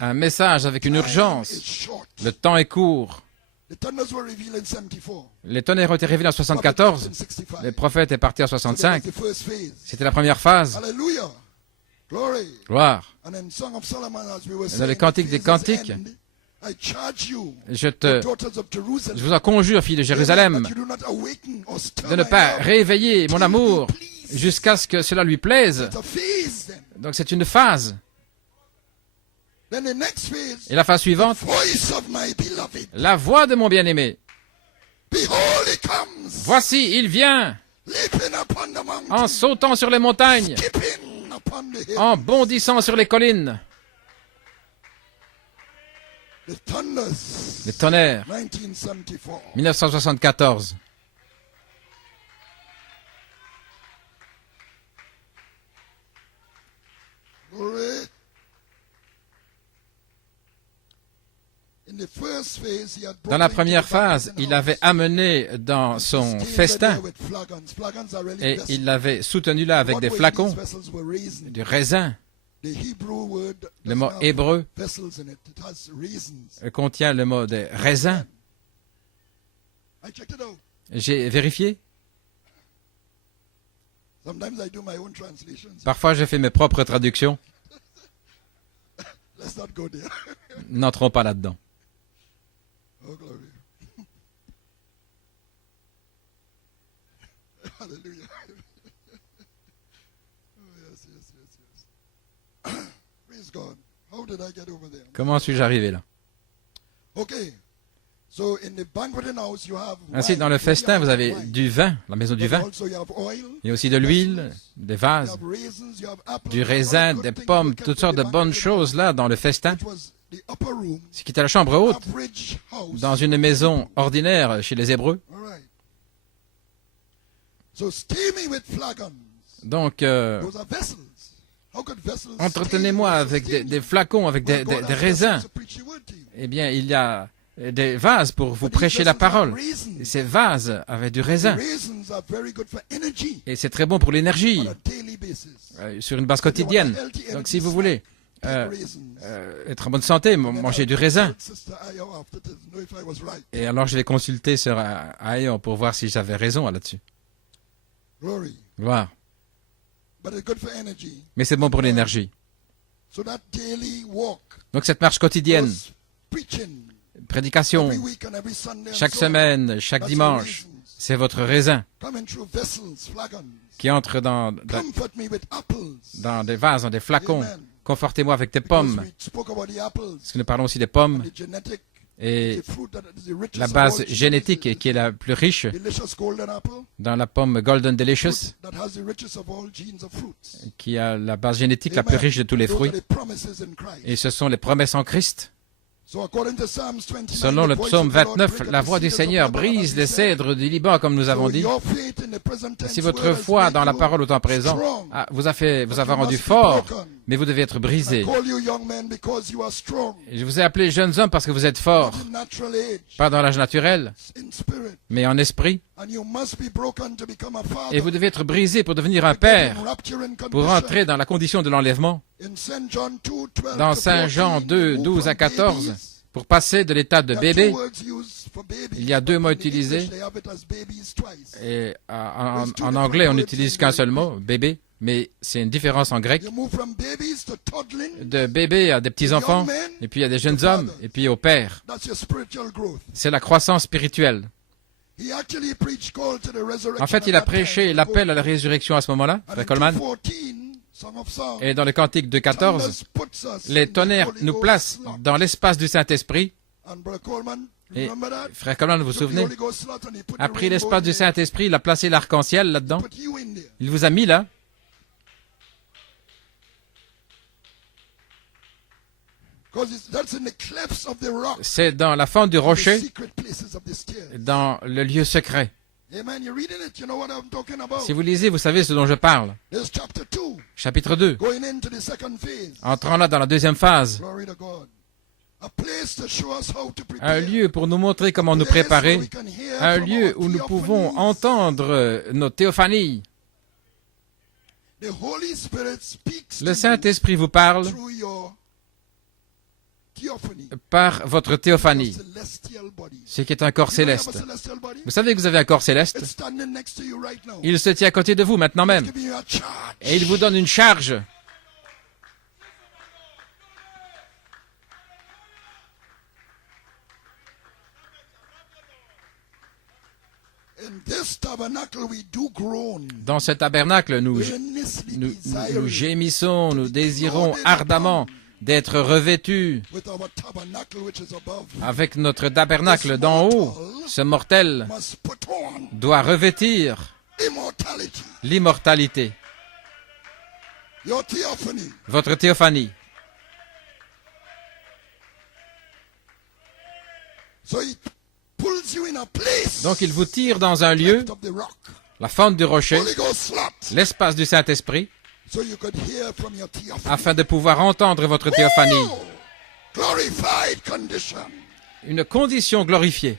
Un message avec une urgence. Le temps est court. Les tonnerres ont été révélés en 74. Les prophètes est parti en 65. C'était la première phase. Gloire. Dans les Cantiques des Cantiques, je vous en conjure, filles de Jérusalem, de ne pas réveiller mon amour jusqu'à ce que cela lui plaise. Donc c'est une phase. Et la phase suivante, la voix de mon bien-aimé. Voici, il vient, en sautant sur les montagnes, en bondissant sur les collines. Les tonnerres, 1974. Dans la première phase, il avait amené dans son festin et il l'avait soutenu là avec des flacons, du raisin. Le mot hébreu contient le mot de raisin. J'ai vérifié. Parfois, je fais mes propres traductions. N'entrons pas là-dedans. Oh, glory. Hallelujah. Oh, yes, yes, yes, yes. Praise God. How did I get over there? Comment suis-je arrivé là? Okay. So in the banqueting house you have Ainsi, dans le festin, vous avez du vin, la maison du vin. Il y a aussi de l'huile, des vases, du raisin, des pommes, toutes sortes de bonnes choses là dans le festin. Ce qui était la chambre haute, dans une maison ordinaire chez les Hébreux. Donc, entretenez-moi avec des flacons, avec des raisins. Eh bien, il y a des vases pour vous prêcher la parole. Et ces vases avaient du raisin. Et c'est très bon pour l'énergie, sur une base quotidienne. Donc, si vous voulez être en bonne santé, manger du raisin. Et alors, je vais consulter Sœur Ayon pour voir si j'avais raison là-dessus. Gloire. Mais c'est bon pour l'énergie. Donc, cette marche quotidienne, prédication, chaque semaine, chaque dimanche, c'est votre raisin qui entre dans des vases, dans des flacons. Confortez-moi avec des pommes. Parce que nous parlons aussi des pommes et la base génétique qui est la plus riche dans la pomme Golden Delicious, qui a la base génétique la plus riche de tous les fruits. Et ce sont les promesses en Christ. Selon le psaume 29, la voix du Seigneur brise les cèdres du Liban, comme nous avons dit. Si votre foi dans la parole au temps présent vous avez rendu fort, mais vous devez être brisé. Et je vous ai appelé jeunes hommes parce que vous êtes forts, pas dans l'âge naturel, mais en esprit. Et vous devez être brisé pour devenir un père, pour entrer dans la condition de l'enlèvement. Dans Saint Jean 2, 12 à 14, pour passer de l'état de bébé, il y a deux mots utilisés. Et en anglais, on n'utilise qu'un seul mot, bébé, mais c'est une différence en grec. De bébé à des petits-enfants, et puis à des jeunes hommes, et puis au père. C'est la croissance spirituelle. En fait, il a prêché l'appel à la résurrection à ce moment-là, Frère Coleman. Et dans le Cantique de 14, les tonnerres nous placent dans l'espace du Saint-Esprit. Et Frère Coleman, vous vous souvenez, a pris l'espace du Saint-Esprit, il a placé l'arc-en-ciel là-dedans. Il vous a mis là. C'est dans la fente du rocher, dans le lieu secret. Si vous lisez, vous savez ce dont je parle. Chapitre 2. Entrant là dans la deuxième phase. Un lieu pour nous montrer comment nous préparer. Un lieu où nous pouvons entendre nos théophanies. Le Saint-Esprit vous parle par votre théophanie, ce qui est un corps céleste. Vous savez que vous avez un corps céleste. Il se tient à côté de vous maintenant même. Et il vous donne une charge. Dans ce tabernacle, nous gémissons, nous désirons ardemment d'être revêtu avec notre tabernacle d'en haut, ce mortel doit revêtir l'immortalité, votre théophanie. Donc il vous tire dans un lieu, la fente du rocher, l'espace du Saint-Esprit, afin de pouvoir entendre votre théophanie. Une condition glorifiée.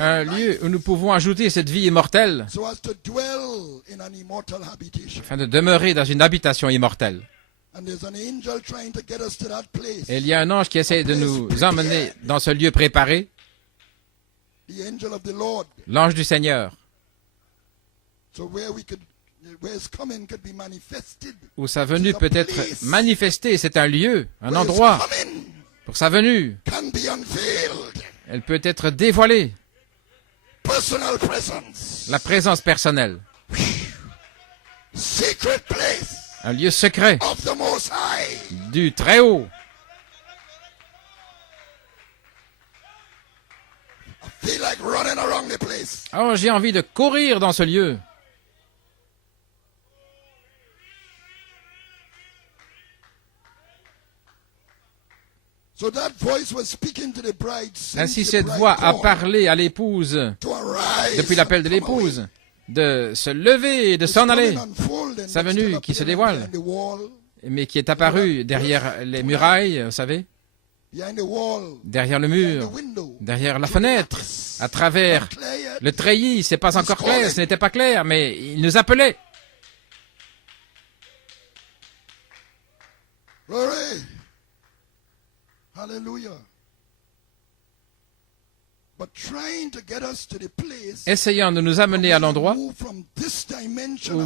Un lieu où nous pouvons ajouter cette vie immortelle afin de demeurer dans une habitation immortelle. Et il y a un ange qui essaie de nous emmener dans ce lieu préparé, l'ange du Seigneur, où sa venue peut être manifestée. C'est un lieu, un endroit pour sa venue. Elle peut être dévoilée. La présence personnelle. Un lieu secret du Très-Haut. Oh, j'ai envie de courir dans ce lieu. Ainsi, cette voix a parlé à l'épouse, depuis l'appel de l'épouse, de se lever et de s'en aller. Sa venue qui se dévoile, mais qui est apparue derrière les murailles, vous savez, derrière le mur, derrière la fenêtre, à travers le treillis. C'est pas encore clair, ce n'était pas clair, mais il nous appelait. Hallelujah. Essayant de nous amener à l'endroit où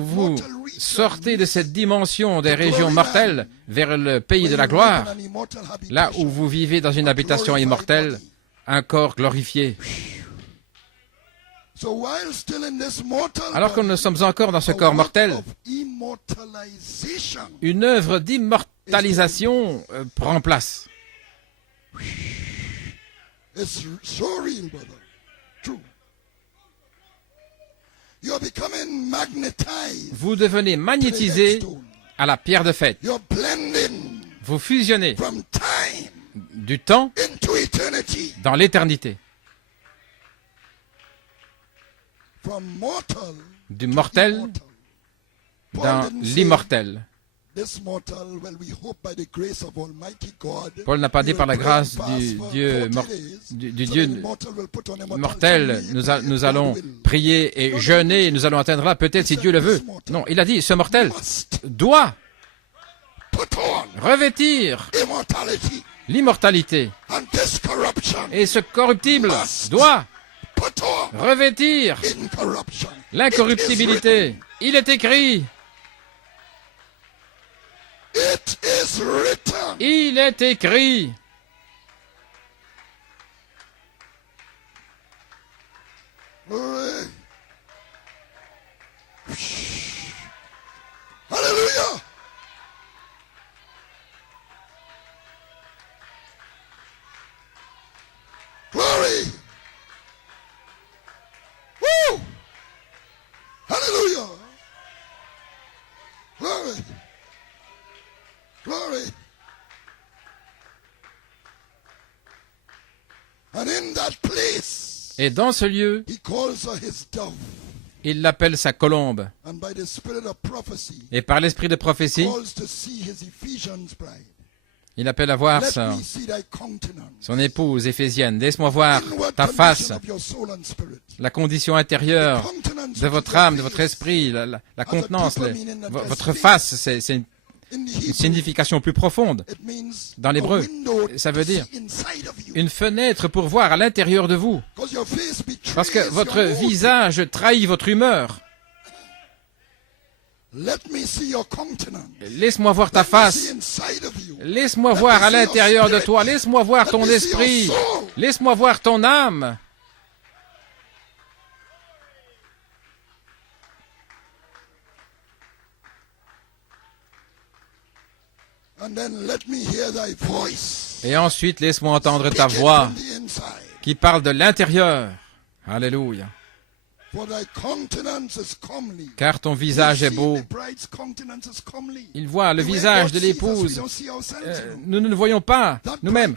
vous sortez de cette dimension des régions mortelles vers le pays de la gloire, là où vous vivez dans une habitation immortelle, un corps glorifié. Alors que nous sommes encore dans ce corps mortel, une œuvre d'immortalisation prend place. It's so real, brother. True. You're becoming magnetized. Vous devenez magnétisé à la pierre de fête. You're blending vous fusionnez from time du temps into eternity. dans l'éternité. From mortal Du mortel dans l'immortel. Paul n'a pas dit par la grâce du Dieu mortel, nous allons prier et jeûner et nous allons atteindre là, peut-être si Dieu le veut. Non, il a dit, ce mortel doit revêtir l'immortalité. Et ce corruptible doit revêtir l'incorruptibilité. Il est écrit. Il est écrit. Hallelujah. Glory. Woo. Hallelujah. Glory. Glory. And in that place, et dans ce lieu, he calls her his dove. Il l'appelle sa colombe. And by the spirit of prophecy, et par l'esprit de prophétie, calls to see his Ephesian bride. Il appelle à voir son épouse éphésienne. Laisse-moi voir ta face, la condition intérieure de votre âme, de votre esprit, la contenance. Votre face, c'est une signification plus profonde. Dans l'hébreu, ça veut dire une fenêtre pour voir à l'intérieur de vous. Parce que votre visage trahit votre humeur. Laisse-moi voir ta face. Laisse-moi voir à l'intérieur de toi. Laisse-moi voir ton esprit. Laisse-moi voir ton âme. Et ensuite, laisse-moi entendre ta voix qui parle de l'intérieur. Alléluia. Car ton visage est beau. Il voit le visage de l'épouse. Nous ne le voyons pas nous-mêmes.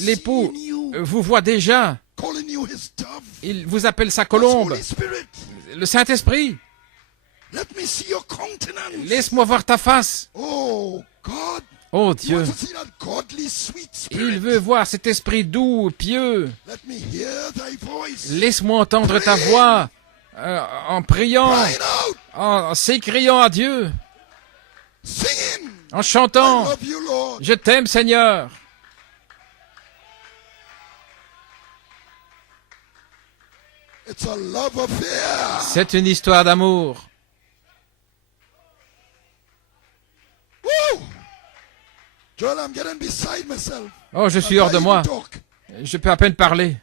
L'époux vous voit déjà. Il vous appelle sa colombe. Le Saint-Esprit. Laisse-moi voir ta face. Oh Dieu, il veut voir cet esprit doux, pieux. Laisse-moi entendre ta voix en priant, en s'écriant à Dieu, en chantant. Je t'aime, Seigneur. C'est une histoire d'amour. Oh, je suis hors de moi. Je peux à peine parler.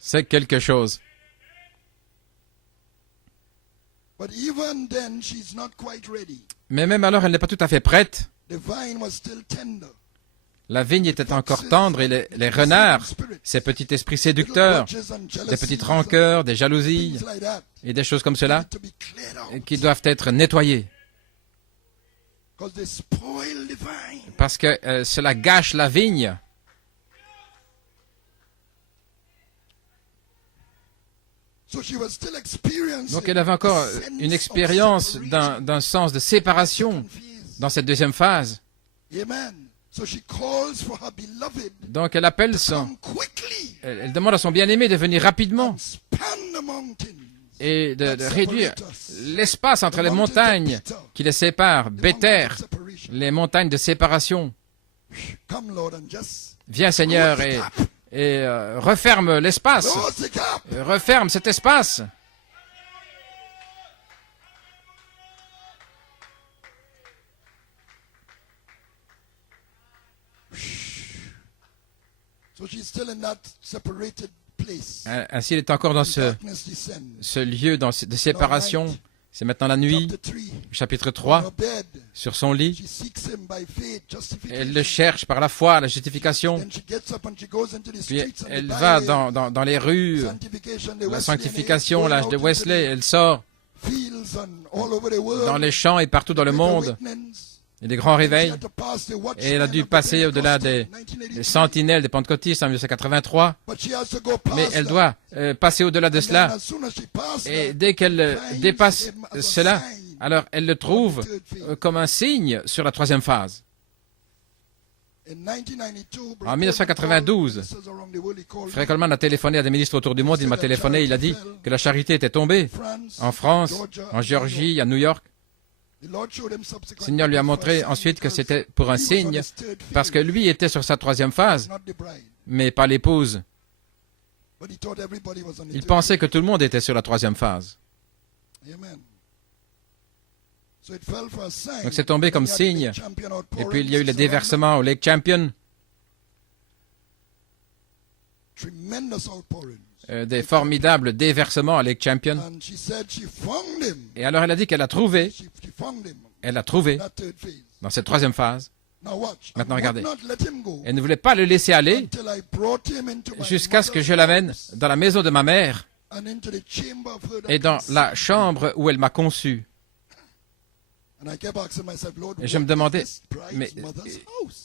C'est quelque chose. Mais même alors, elle n'est pas tout à fait prête. La vigne était encore tendre et les renards, ces petits esprits séducteurs, des petites rancœurs, des jalousies et des choses comme cela, qui doivent être nettoyées. Parce que cela gâche la vigne. Donc elle avait encore une expérience d'un sens de séparation dans cette deuxième phase. Donc elle appelle elle demande à son bien-aimé de venir rapidement et de réduire l'espace entre les montagnes qui les séparent, Béther, les montagnes de séparation. Viens Seigneur et referme l'espace, referme cet espace. Ainsi, il est encore dans ce lieu de séparation. C'est maintenant la nuit, chapitre 3, sur son lit. Elle le cherche par la foi, la justification. Puis elle va dans les rues, la sanctification, l'âge de Wesley. Elle sort dans les champs et partout dans le monde. Et des grands réveils. Et elle a dû passer au-delà des sentinelles des pentecôtistes en 1983. Mais elle doit passer au-delà de cela. Et dès qu'elle dépasse cela, alors elle le trouve comme un signe sur la troisième phase. En 1992, Frère Coleman a téléphoné à des ministres autour du monde. Il m'a téléphoné, il a dit que la charité était tombée en France, en Géorgie, à New York. Le Seigneur lui a montré ensuite que c'était pour un signe, parce que lui était sur sa troisième phase, mais pas l'épouse. Il pensait que tout le monde était sur la troisième phase. Donc c'est tombé comme signe. Et puis il y a eu le déversement au Lake Champion. Des formidables déversements à Lake Champion. Et alors elle a dit qu'elle a trouvé dans cette troisième phase. Maintenant regardez, elle ne voulait pas le laisser aller jusqu'à ce que je l'amène dans la maison de ma mère et dans la chambre où elle m'a conçu. Et je me demandais,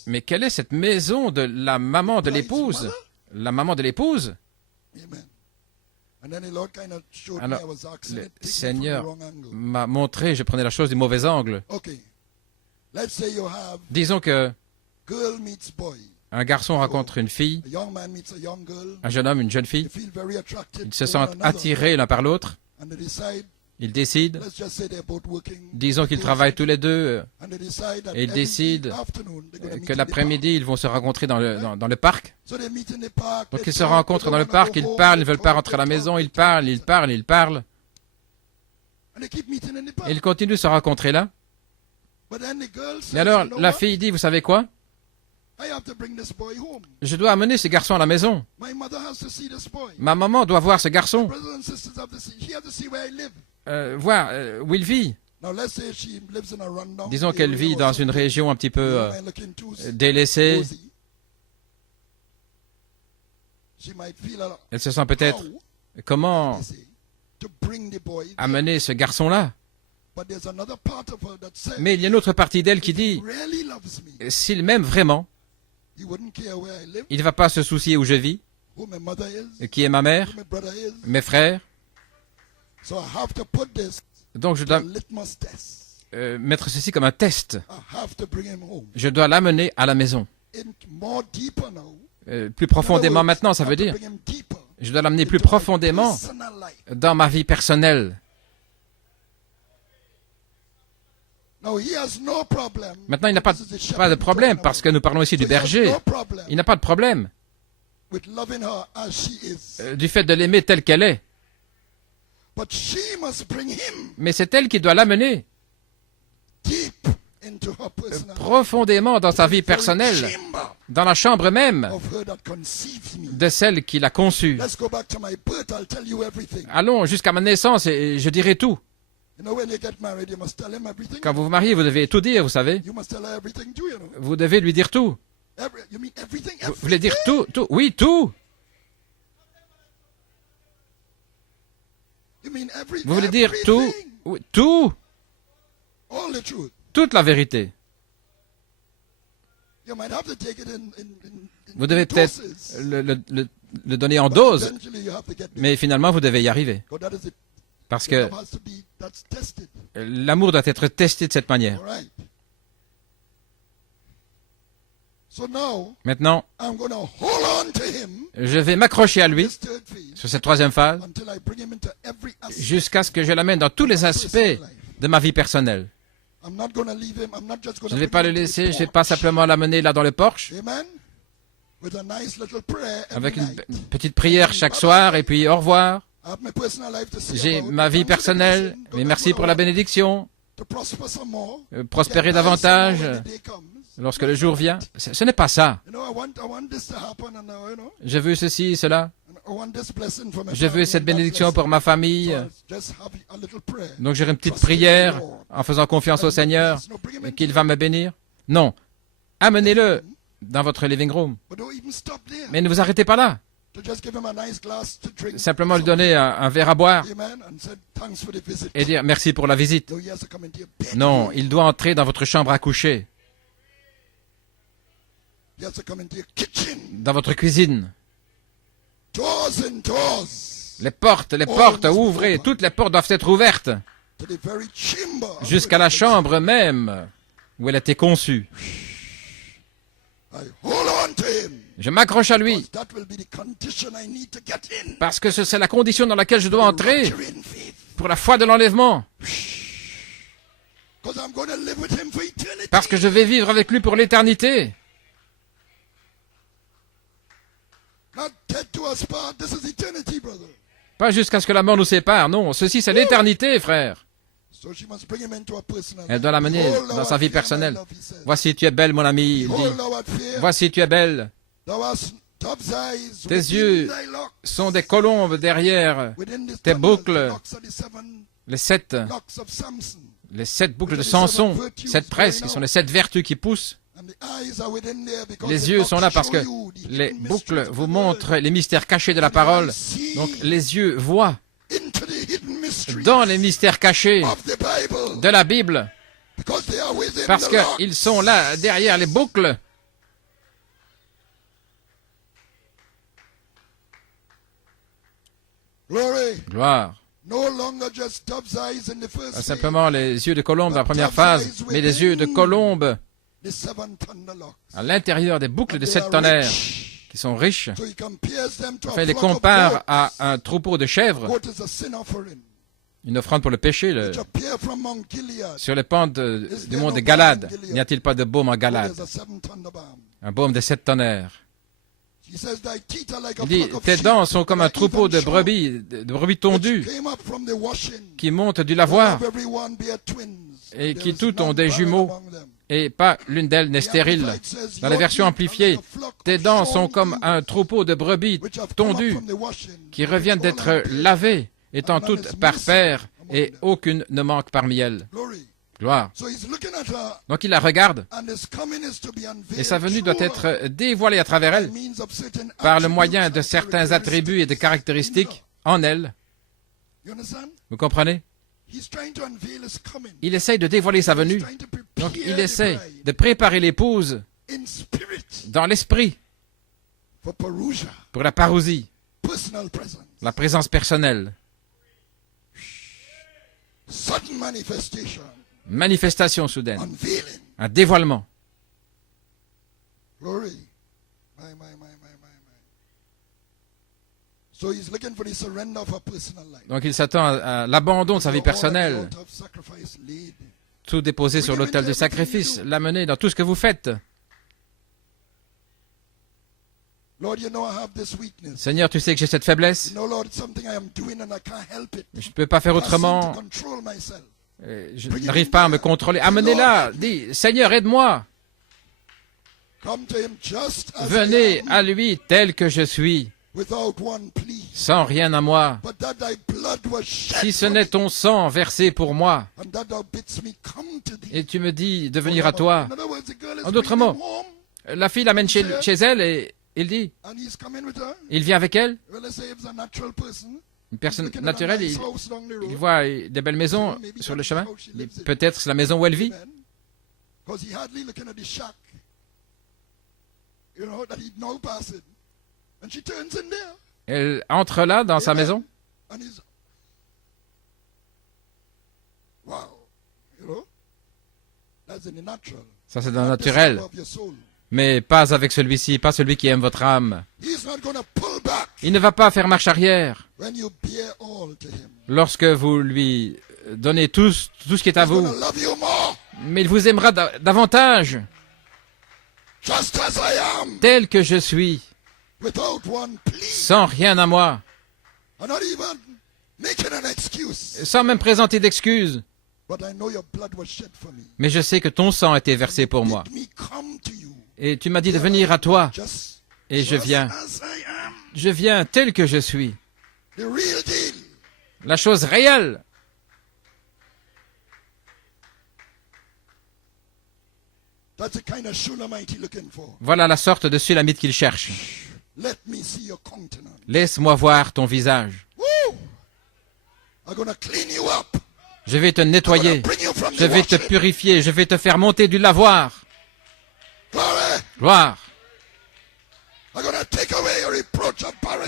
mais quelle est cette maison de la maman de l'épouse? La maman de l'épouse? Alors, le Seigneur m'a montré, je prenais la chose du mauvais angle. Disons que un garçon rencontre une fille, un jeune homme, une jeune fille. Ils se sentent attirés l'un par l'autre. Ils décident, disons qu'ils travaillent tous les deux, et ils décident que l'après-midi, ils vont se rencontrer dans le parc. Donc ils se rencontrent dans le parc, ils parlent, ils ne veulent pas rentrer à la maison, ils parlent. Et ils continuent de se rencontrer là. Et alors, la fille dit, vous savez quoi? Je dois amener ce garçon à la maison. Ma maman doit voir ce garçon. Voir où il vit. Disons qu'elle vit dans une région un petit peu délaissée. Elle se sent peut-être comment amener ce garçon-là. Mais il y a une autre partie d'elle qui dit, s'il m'aime vraiment, il ne va pas se soucier où je vis, qui est ma mère, mes frères. Donc je dois mettre ceci comme un test. Je dois l'amener à la maison. Plus profondément maintenant, ça veut dire, je dois l'amener plus profondément dans ma vie personnelle. Maintenant, il n'a pas de problème, parce que nous parlons ici du berger. Il n'a pas de problème du fait de l'aimer telle qu'elle est. Mais c'est elle qui doit l'amener profondément dans sa vie personnelle, dans la chambre même de celle qui l'a conçue. Allons jusqu'à ma naissance et je dirai tout. Quand vous vous mariez, vous devez tout dire, vous savez. Vous devez lui dire tout. Vous voulez dire tout? Oui, tout. Vous voulez dire tout? Oui, tout. Toute la vérité. Vous devez peut-être le donner en dose, mais finalement, vous devez y arriver. Parce que l'amour doit être testé de cette manière. Maintenant, je vais m'accrocher à lui sur cette troisième phase jusqu'à ce que je l'amène dans tous les aspects de ma vie personnelle. Je ne vais pas le laisser, je ne vais pas simplement l'amener là dans le porche avec une petite prière chaque soir et puis au revoir. J'ai ma vie personnelle, mais merci pour la bénédiction. Prospérer davantage lorsque le jour vient. Ce n'est pas ça. Je veux ceci, cela. Je veux cette bénédiction pour ma famille. Donc j'aurai une petite prière en faisant confiance au Seigneur qu'il va me bénir. Non. Amenez-le dans votre living room. Mais ne vous arrêtez pas là. Simplement lui donner un verre à boire et dire merci pour la visite. Non, il doit entrer dans votre chambre à coucher, dans votre cuisine. Les portes, ouvrez, toutes les portes doivent être ouvertes jusqu'à la chambre même où elle a été conçue. Je m'accroche à lui parce que c'est la condition dans laquelle je dois entrer pour la foi de l'enlèvement. Parce que je vais vivre avec lui pour l'éternité. Pas jusqu'à ce que la mort nous sépare, non. Ceci, c'est l'éternité, frère. Elle doit l'amener dans sa vie personnelle. Voici, tu es belle, mon ami, il dit. Voici, tu es belle. Tes yeux sont des colombes derrière tes boucles, les sept boucles de Samson, 7 tresses qui sont les 7 vertus qui poussent. Les yeux sont là parce que les boucles vous montrent les mystères cachés de la parole. Donc les yeux voient dans les mystères cachés de la Bible parce qu'ils sont là derrière les boucles. Gloire. Pas simplement les yeux de colombe dans la première phase, mais les yeux de colombe à l'intérieur des boucles de 7 tonnerres qui sont riches. Enfin, il les compare à un troupeau de chèvres une offrande pour le péché sur les pentes du mont de Galade. N'y a-t-il pas de baume en Galade? Un baume de 7 tonnerres. Il dit, tes dents sont comme un troupeau de brebis tondues qui montent du lavoir et qui toutes ont des jumeaux et pas l'une d'elles n'est stérile. Dans la version amplifiée, tes dents sont comme un troupeau de brebis tondues qui reviennent d'être lavées, étant toutes par paires et aucune ne manque parmi elles. Gloire. Donc il la regarde et sa venue doit être dévoilée à travers elle par le moyen de certains attributs et de caractéristiques en elle. Vous comprenez? Il essaye de dévoiler sa venue. Donc il essaye de préparer l'épouse dans l'esprit pour la parousie, la présence personnelle. Manifestation soudaine, un dévoilement. Donc il s'attend à l'abandon de sa vie personnelle, tout déposé sur l'autel du sacrifice, l'amener dans tout ce que vous faites. Seigneur, tu sais que j'ai cette faiblesse. Je ne peux pas faire autrement. Je n'arrive pas à me contrôler. Amenez-la. Dis, Seigneur, aide-moi. Venez à lui tel que je suis, sans rien à moi. Si ce n'est ton sang versé pour moi, et tu me dis de venir à toi. En d'autres mots, la fille l'amène chez elle et il dit, il vient avec elle. Une personne naturelle, il voit des belles maisons sur le chemin. Peut-être c'est la maison où elle vit. Elle entre là dans sa maison. Ça c'est dans le naturel. Mais pas avec celui-ci, pas celui qui aime votre âme. Il ne va pas faire marche arrière lorsque vous lui donnez tout ce qui est à vous. Mais il vous aimera davantage, tel que je suis, sans rien à moi, sans même présenter d'excuses. Mais je sais que ton sang a été versé pour moi. Et tu m'as dit de venir à toi. Et je viens. Je viens tel que je suis. La chose réelle. Voilà la sorte de Sulamite qu'il cherche. Laisse-moi voir ton visage. Je vais te nettoyer. Je vais te purifier. Je vais te faire monter du lavoir. Gloire.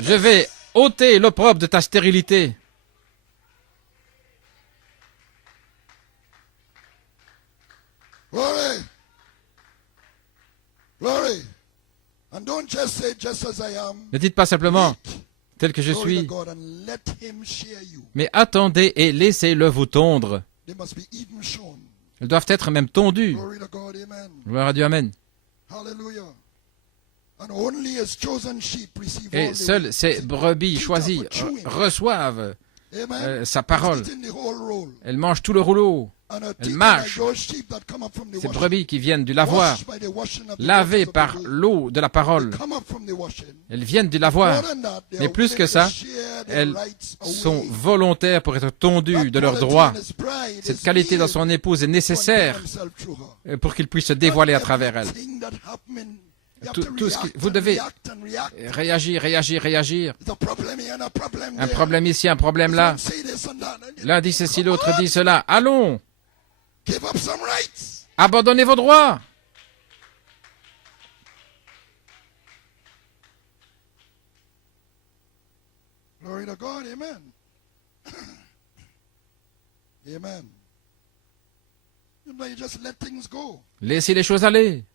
Je vais ôter l'opprobre de ta stérilité. Ne dites pas simplement tel que je suis, mais attendez et laissez-le vous tondre. Elles doivent être même tondues. Gloire à Dieu, amen. Et seules ces brebis choisies reçoivent sa parole. Elles mangent tout le rouleau. Elles mâchent. Ces brebis qui viennent du lavoir, lavées par l'eau de la parole. Elles viennent du lavoir. Mais plus que ça, elles sont volontaires pour être tondues de leurs droits. Cette qualité dans son épouse est nécessaire pour qu'il puisse se dévoiler à travers elle. Tout ce vous devez réagir. Un problème ici, un problème là. L'un dit ceci, l'autre dit cela. Allons! Abandonnez vos droits! Glory to God, amen. Amen. You just let things go. Laissez les choses aller.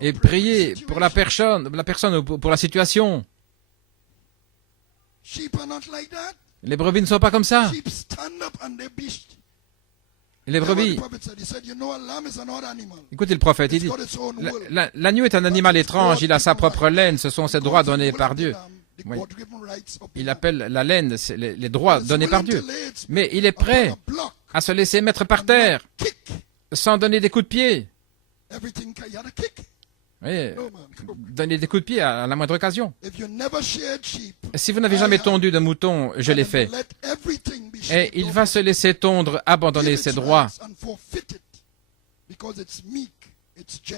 Et priez pour la personne ou pour la situation. Les brebis ne sont pas comme ça. Les brebis... Écoutez le prophète, il dit, l'agneau est un animal étrange, il a sa propre laine, ce sont ses droits donnés par Dieu. Oui. Il appelle la laine les droits donnés par Dieu. Mais il est prêt à se laisser mettre par terre, sans donner des coups de pied. Oui, donner des coups de pied à la moindre occasion. Si vous n'avez jamais tondu de mouton, je l'ai fait. Et il va se laisser tondre, abandonner ses droits.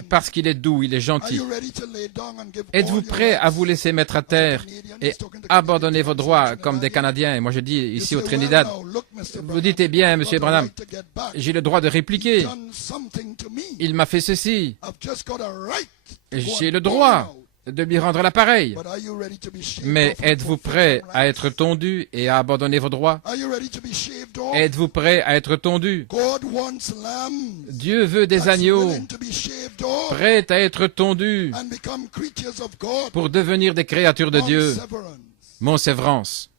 Parce qu'il est doux, il est gentil. Êtes-vous prêt à vous laisser mettre à terre et abandonner vos droits comme des Canadiens? Et moi je dis ici au Trinidad, vous dites, eh bien, Monsieur Branham, j'ai le droit de répliquer. Il m'a fait ceci. J'ai le droit de lui rendre l'appareil. Mais êtes-vous prêt à être tondu et à abandonner vos droits? Êtes-vous prêt à être tondu? Dieu veut des agneaux prêts à être tondus pour devenir des créatures de Dieu. Montsévrance.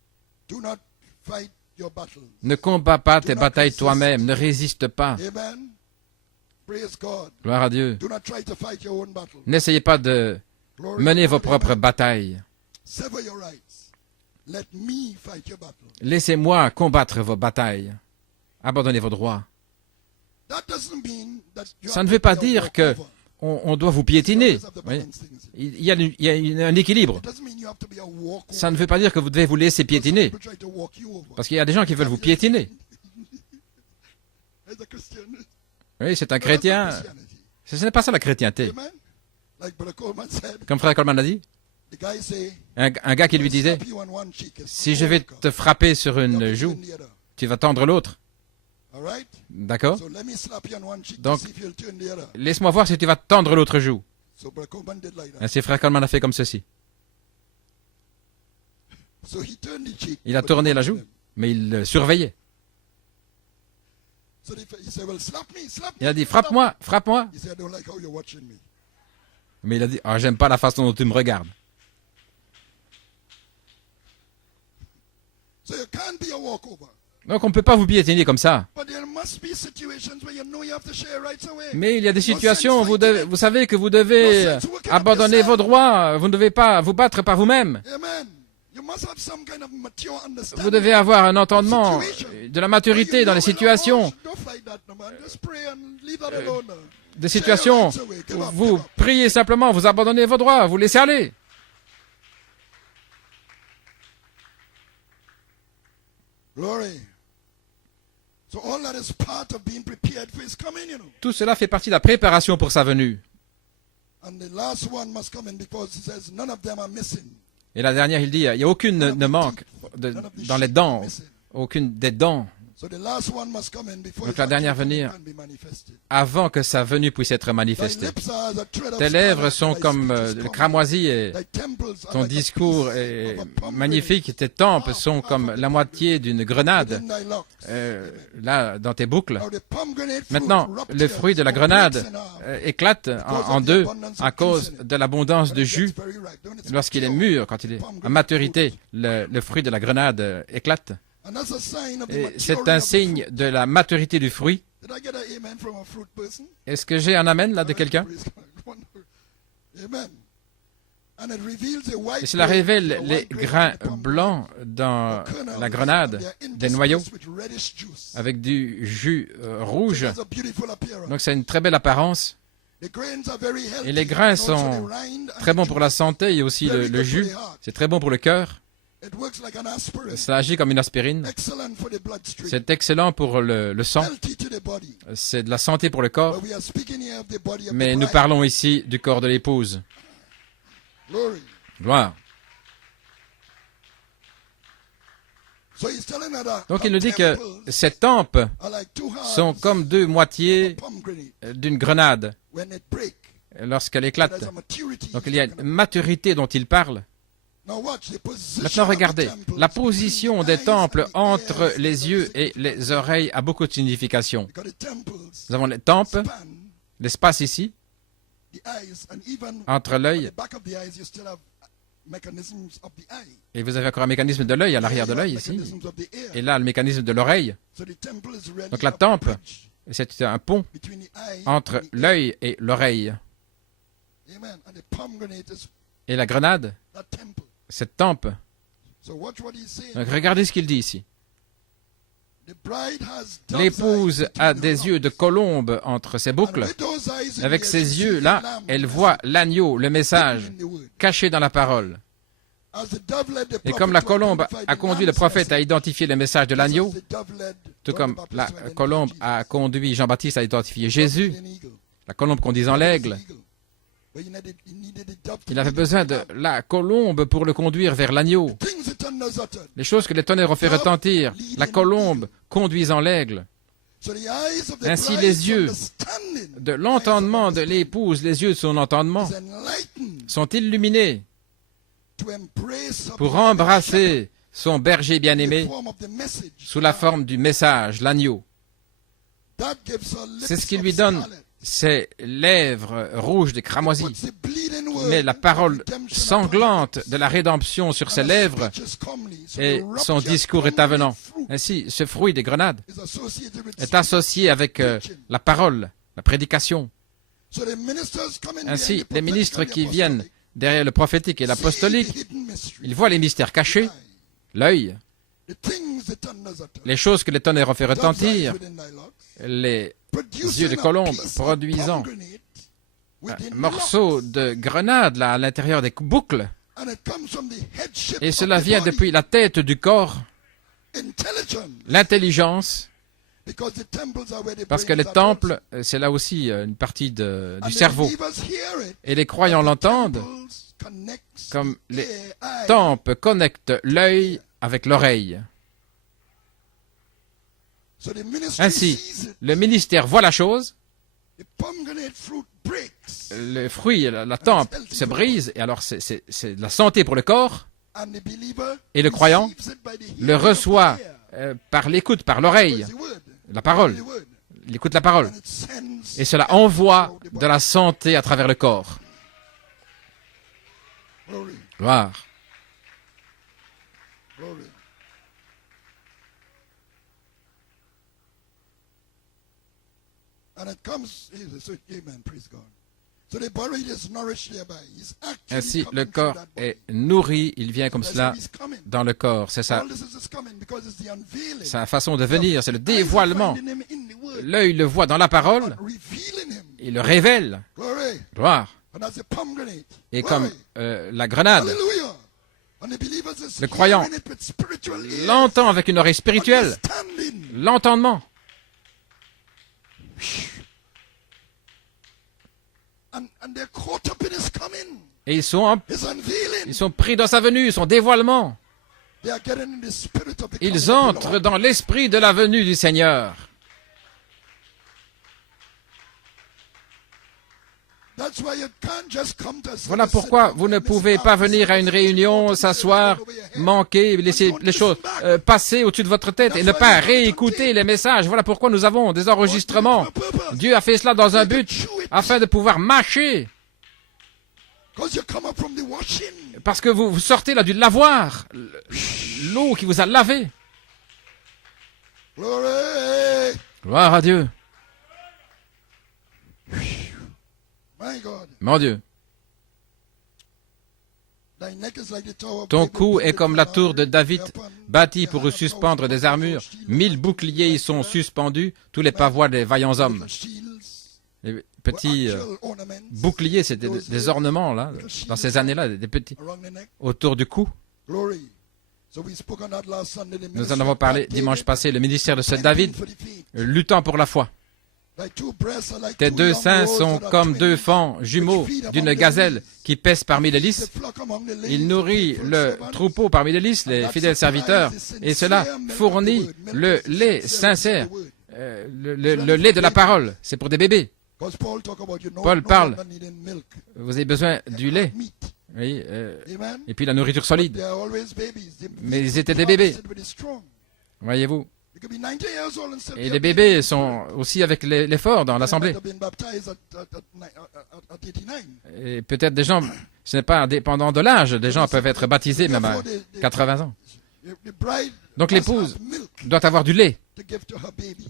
Ne combats pas tes batailles toi-même, ne résiste pas. Gloire à Dieu. N'essayez pas de menez vos propres batailles. Laissez-moi combattre vos batailles. Abandonnez vos droits. Ça ne veut pas dire que on doit vous piétiner. Oui. Il y a un équilibre. Ça ne veut pas dire que vous devez vous laisser piétiner. Parce qu'il y a des gens qui veulent vous piétiner. Oui, c'est un chrétien. Ce n'est pas ça la chrétienté. Comme frère Coleman a dit, un gars qui lui disait, si je vais te frapper sur une joue, tu vas tendre l'autre. D'accord? Donc, laisse-moi voir si tu vas tendre l'autre joue. Ainsi, frère Coleman a fait comme ceci. Il a tourné la joue, mais il le surveillait. Il a dit, frappe-moi, frappe-moi. Mais il a dit, ah, j'aime pas la façon dont tu me regardes. Donc on ne peut pas vous piétiner comme ça. Mais il y a des situations où vous savez que vous devez abandonner vos droits. Vous ne devez pas vous battre par vous-même. Vous devez avoir un entendement, de la maturité dans les situations. Des situations où vous priez simplement, vous abandonnez vos droits, vous laissez aller. Tout cela fait partie de la préparation pour sa venue. Et la dernière, il dit, il n'y a aucune ne manque dans les dents, aucune des dents. Donc la dernière venir avant que sa venue puisse être manifestée. Tes lèvres sont comme le cramoisi et ton discours est magnifique. Tes tempes sont comme la moitié d'une grenade là dans tes boucles. Maintenant, le fruit de la grenade éclate en deux à cause de l'abondance de jus. Lorsqu'il est mûr, quand il est à maturité, le fruit de la grenade éclate. Et c'est un signe de la maturité du fruit. Est-ce que j'ai un amen là de quelqu'un? Et cela révèle les grains blancs dans la grenade, des noyaux, avec du jus rouge. Donc c'est une très belle apparence. Et les grains sont très bons pour la santé et aussi le jus. C'est très bon pour le cœur. Ça agit comme une aspirine. C'est excellent pour le sang. C'est de la santé pour le corps. Mais nous parlons ici du corps de l'épouse. Gloire. Donc il nous dit que ces tempes sont comme deux moitiés d'une grenade lorsqu'elle éclate. Donc il y a une maturité dont il parle. Maintenant, regardez, la position des temples entre les yeux et les oreilles a beaucoup de signification. Nous avons les tempes, l'espace ici, entre l'œil Et vous avez encore un mécanisme de l'œil à l'arrière de l'œil ici. Et là, le mécanisme de l'oreille. Donc la temple, c'est un pont entre l'œil et l'oreille. Et la grenade, cette temple. Donc regardez ce qu'il dit ici. L'épouse a des yeux de colombe entre ses boucles. Avec ses yeux-là, elle voit l'agneau, le message, caché dans la parole. Et comme la colombe a conduit le prophète à identifier le message de l'agneau, tout comme la colombe a conduit Jean-Baptiste à identifier Jésus, la colombe conduisant l'aigle, il avait besoin de la colombe pour le conduire vers l'agneau. Les choses que les tonnerres ont fait retentir, la colombe conduisant l'aigle. Ainsi les yeux de l'entendement de l'épouse, les yeux de son entendement, sont illuminés pour embrasser son berger bien-aimé sous la forme du message, l'agneau. C'est ce qui lui donne ses lèvres rouges de cramoisi. Mais la parole sanglante de la rédemption sur ses lèvres et son discours est avenant. Ainsi, ce fruit des grenades est associé avec la parole, la prédication. Ainsi, les ministres qui viennent derrière le prophétique et l'apostolique, ils voient les mystères cachés, l'œil, les choses que les tonnerres ont fait retentir, les yeux de colombe produisant un morceau de grenade là, à l'intérieur des boucles. Et cela vient depuis la tête du corps, l'intelligence, parce que les temples, c'est là aussi une partie du cerveau. Et les croyants l'entendent comme les temples connectent l'œil avec l'oreille. Ainsi, le ministère voit la chose, le fruit, la tempe se brise, et alors c'est de la santé pour le corps, et le croyant le reçoit par l'écoute, par l'oreille, la parole. Il écoute la parole. Et cela envoie de la santé à travers le corps. Gloire. Ainsi, le corps est nourri, il vient comme cela dans le corps. C'est sa façon de venir, c'est le dévoilement. L'œil le voit dans la parole, il le révèle. Gloire. Et comme la grenade, le croyant l'entend avec une oreille spirituelle, l'entendement. Et ils sont pris dans sa venue, son dévoilement. Ils entrent dans l'esprit de la venue du Seigneur. Voilà pourquoi vous ne pouvez pas venir à une réunion, s'asseoir, manquer, laisser les choses passer au-dessus de votre tête et ne pas réécouter les messages. Voilà pourquoi nous avons des enregistrements. Dieu a fait cela dans un but afin de pouvoir mâcher. Parce que vous sortez là du lavoir, l'eau qui vous a lavé. Gloire à Dieu. Mon Dieu. Ton cou est comme la tour de David, bâtie pour y suspendre des armures. 1000 boucliers y sont suspendus, tous les pavois des vaillants hommes. Les petits boucliers, c'était des ornements, là, dans ces années-là, des petits, autour du cou. Nous en avons parlé dimanche passé, le ministère de ce David, luttant pour la foi. Tes deux seins sont comme deux fans jumeaux d'une gazelle qui pèse parmi les lys. Il nourrit le troupeau parmi les lys, les fidèles serviteurs, et cela fournit le lait sincère, le lait de la parole. C'est pour des bébés. Paul parle, vous avez besoin du lait, oui, et puis la nourriture solide. Mais ils étaient des bébés, voyez-vous. Et les bébés sont aussi avec l'effort dans l'assemblée. Et peut-être des gens Ce n'est pas dépendant de l'âge. Des gens peuvent être baptisés même à 80 ans. Donc l'épouse doit avoir du lait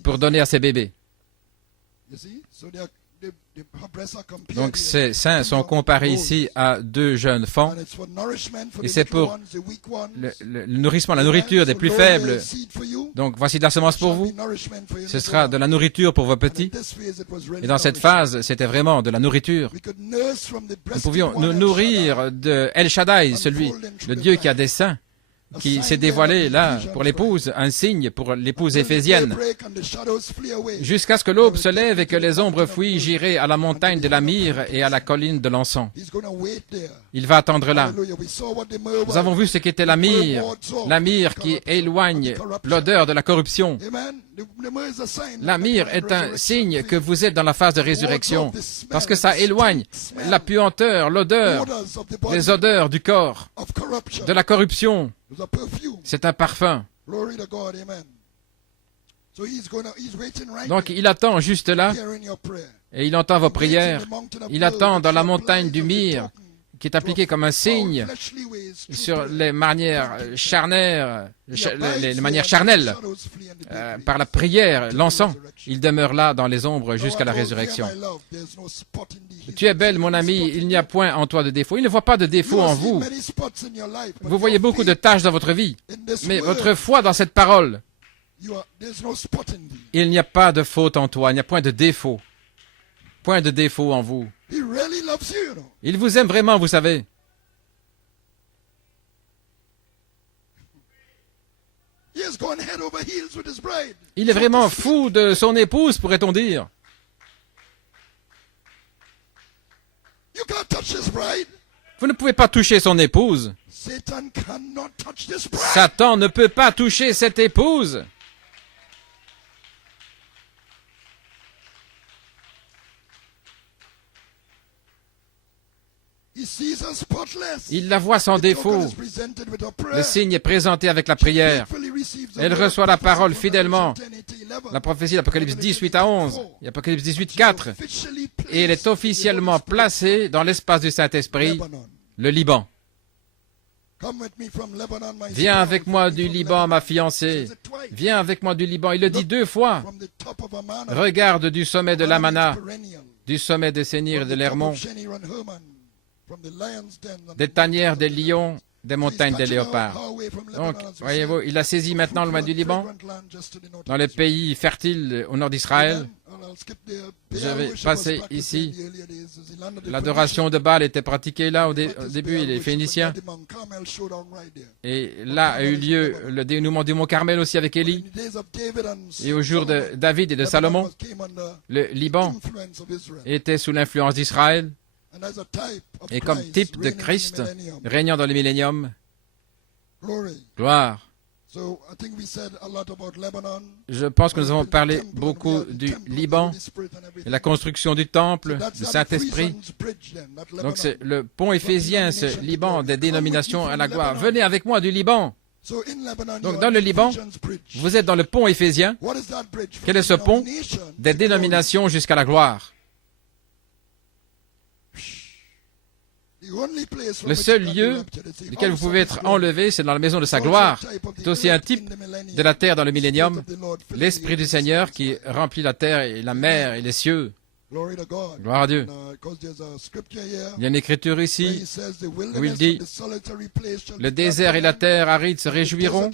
pour donner à ses bébés. Donc ces seins sont comparés ici à deux jeunes enfants et c'est pour le nourrissement, la nourriture des plus faibles. Donc voici de la semence pour vous, ce sera de la nourriture pour vos petits. Et dans cette phase, c'était vraiment de la nourriture. Nous pouvions nous nourrir de El Shaddai, le Dieu qui a des seins, qui s'est dévoilé là pour l'épouse, un signe pour l'épouse éphésienne. Jusqu'à ce que l'aube se lève et que les ombres fuient, j'irai à la montagne de la myrrhe et à la colline de l'encens. Il va attendre là. Nous avons vu ce qu'était la myrrhe qui éloigne l'odeur de la corruption. La myrrhe est un signe que vous êtes dans la phase de résurrection, parce que ça éloigne la puanteur, l'odeur, les odeurs du corps, de la corruption. C'est un parfum. Donc il attend juste là, et il entend vos prières. Il attend dans la montagne du myrrhe, qui est appliqué comme un signe sur les manières charnelles, par la prière, l'encens. Il demeure là dans les ombres jusqu'à la résurrection. Tu es belle, mon ami, il n'y a point en toi de défaut. Il ne voit pas de défaut en vous. Vous voyez beaucoup de taches dans votre vie, mais votre foi dans cette parole, il n'y a pas de faute en toi, il n'y a point de défaut. Point de défaut en vous. Il vous aime vraiment, vous savez. Il est vraiment fou de son épouse, pourrait-on dire. Vous ne pouvez pas toucher son épouse. Satan ne peut pas toucher cette épouse. Il la voit sans défaut. Le signe est présenté avec la prière. Elle reçoit la parole fidèlement. La prophétie d'Apocalypse 18 à 11, et Apocalypse 18, 4. Et elle est officiellement placée dans l'espace du Saint-Esprit, le Liban. Viens avec moi du Liban, ma fiancée. Viens avec moi du Liban. Il le dit 2 fois. Regarde du sommet de l'Amana, du sommet des Sénir et de l'Hermon, des tanières des lions, des montagnes des léopards. Donc, voyez-vous, il a saisi maintenant le loin du Liban, dans les pays fertiles au nord d'Israël. Je vais passer ici. L'adoration de Baal était pratiquée là au début, les Phéniciens. Et là a eu lieu le dénouement du mont Carmel aussi avec Élie. Et au jour de David et de Salomon, le Liban était sous l'influence d'Israël. Et comme type de Christ régnant dans le millénium, gloire. Je pense que nous avons parlé beaucoup du Liban, et la construction du temple, du Saint-Esprit. Donc c'est le pont éphésien, ce Liban des dénominations à la gloire. Venez avec moi du Liban. Donc dans le Liban, vous êtes dans le pont éphésien. Quel est ce pont? Des dénominations jusqu'à la gloire. Le seul lieu duquel vous pouvez être enlevé, c'est dans la maison de sa gloire. C'est aussi un type de la terre dans le millénium, l'Esprit du Seigneur qui remplit la terre et la mer et les cieux. Gloire à Dieu. Il y a une écriture ici où il dit « Le désert et la terre aride se réjouiront,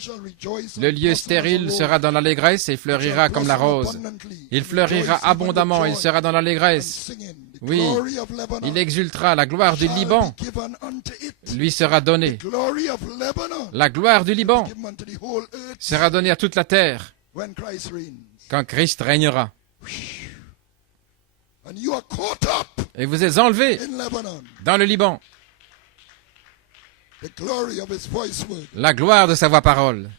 le lieu stérile sera dans l'allégresse et fleurira comme la rose. Il fleurira abondamment, il sera dans l'allégresse. Oui, il exultera, la gloire du Liban lui sera donnée. La gloire du Liban sera donnée à toute la terre quand Christ régnera. Et vous êtes enlevés dans le Liban. La gloire de sa voix-parole.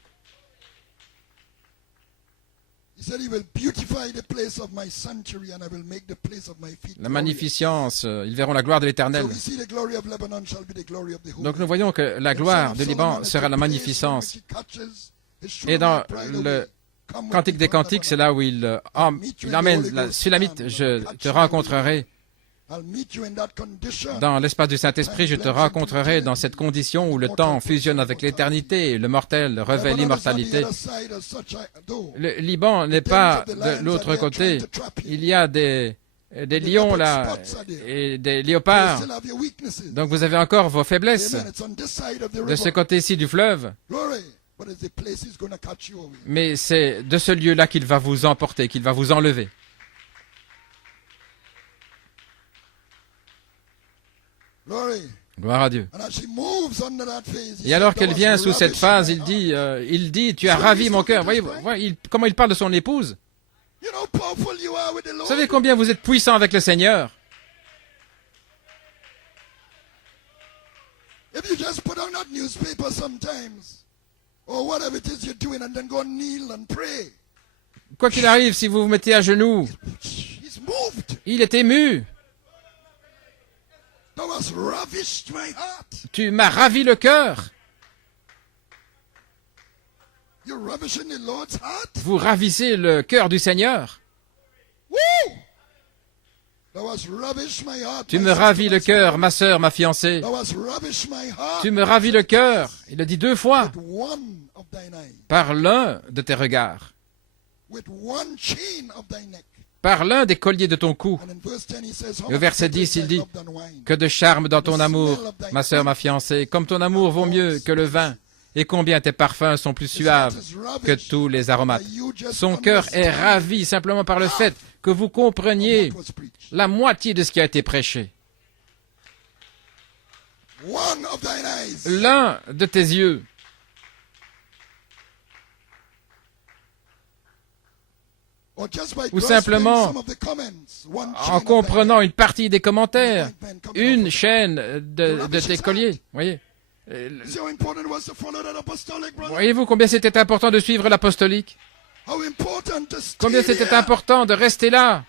La magnificence, ils verront la gloire de l'Éternel. Donc nous voyons que la gloire du Liban sera la magnificence. Et dans le Cantique des Cantiques, c'est là où il emmène la Sulamite, je te rencontrerai Dans l'espace du Saint-Esprit, je te rencontrerai dans cette condition où le temps fusionne avec l'éternité et le mortel revêt l'immortalité. Le Liban n'est pas de l'autre côté. Il y a des lions là et des léopards. Donc vous avez encore vos faiblesses de ce côté-ci du fleuve. Mais c'est de ce lieu-là qu'il va vous emporter, qu'il va vous enlever. Gloire à Dieu. Et alors qu'elle vient sous cette phase, il dit, tu as ravi mon cœur. Voyez comment il parle de son épouse. Vous savez combien vous êtes puissant avec le Seigneur? Quoi qu'il arrive, si vous vous mettez à genoux, il est ému. Tu m'as ravi le cœur. Vous ravissez le cœur du Seigneur. Tu me ravis le cœur, ma sœur, ma fiancée. Tu me ravis le cœur. Il a dit 2 fois. Par l'un de tes regards. Par l'un des colliers de ton cou. Et au verset 10, il dit, que de charme dans ton amour, ma sœur, ma fiancée, comme ton amour vaut mieux que le vin, et combien tes parfums sont plus suaves que tous les aromates. Son cœur est ravi simplement par le fait que vous compreniez la moitié de ce qui a été prêché. L'un de tes yeux. Ou simplement en comprenant une partie des commentaires, une chaîne de tes colliers. Voyez. Voyez-vous combien c'était important de suivre l'apostolique? Combien c'était important de rester là?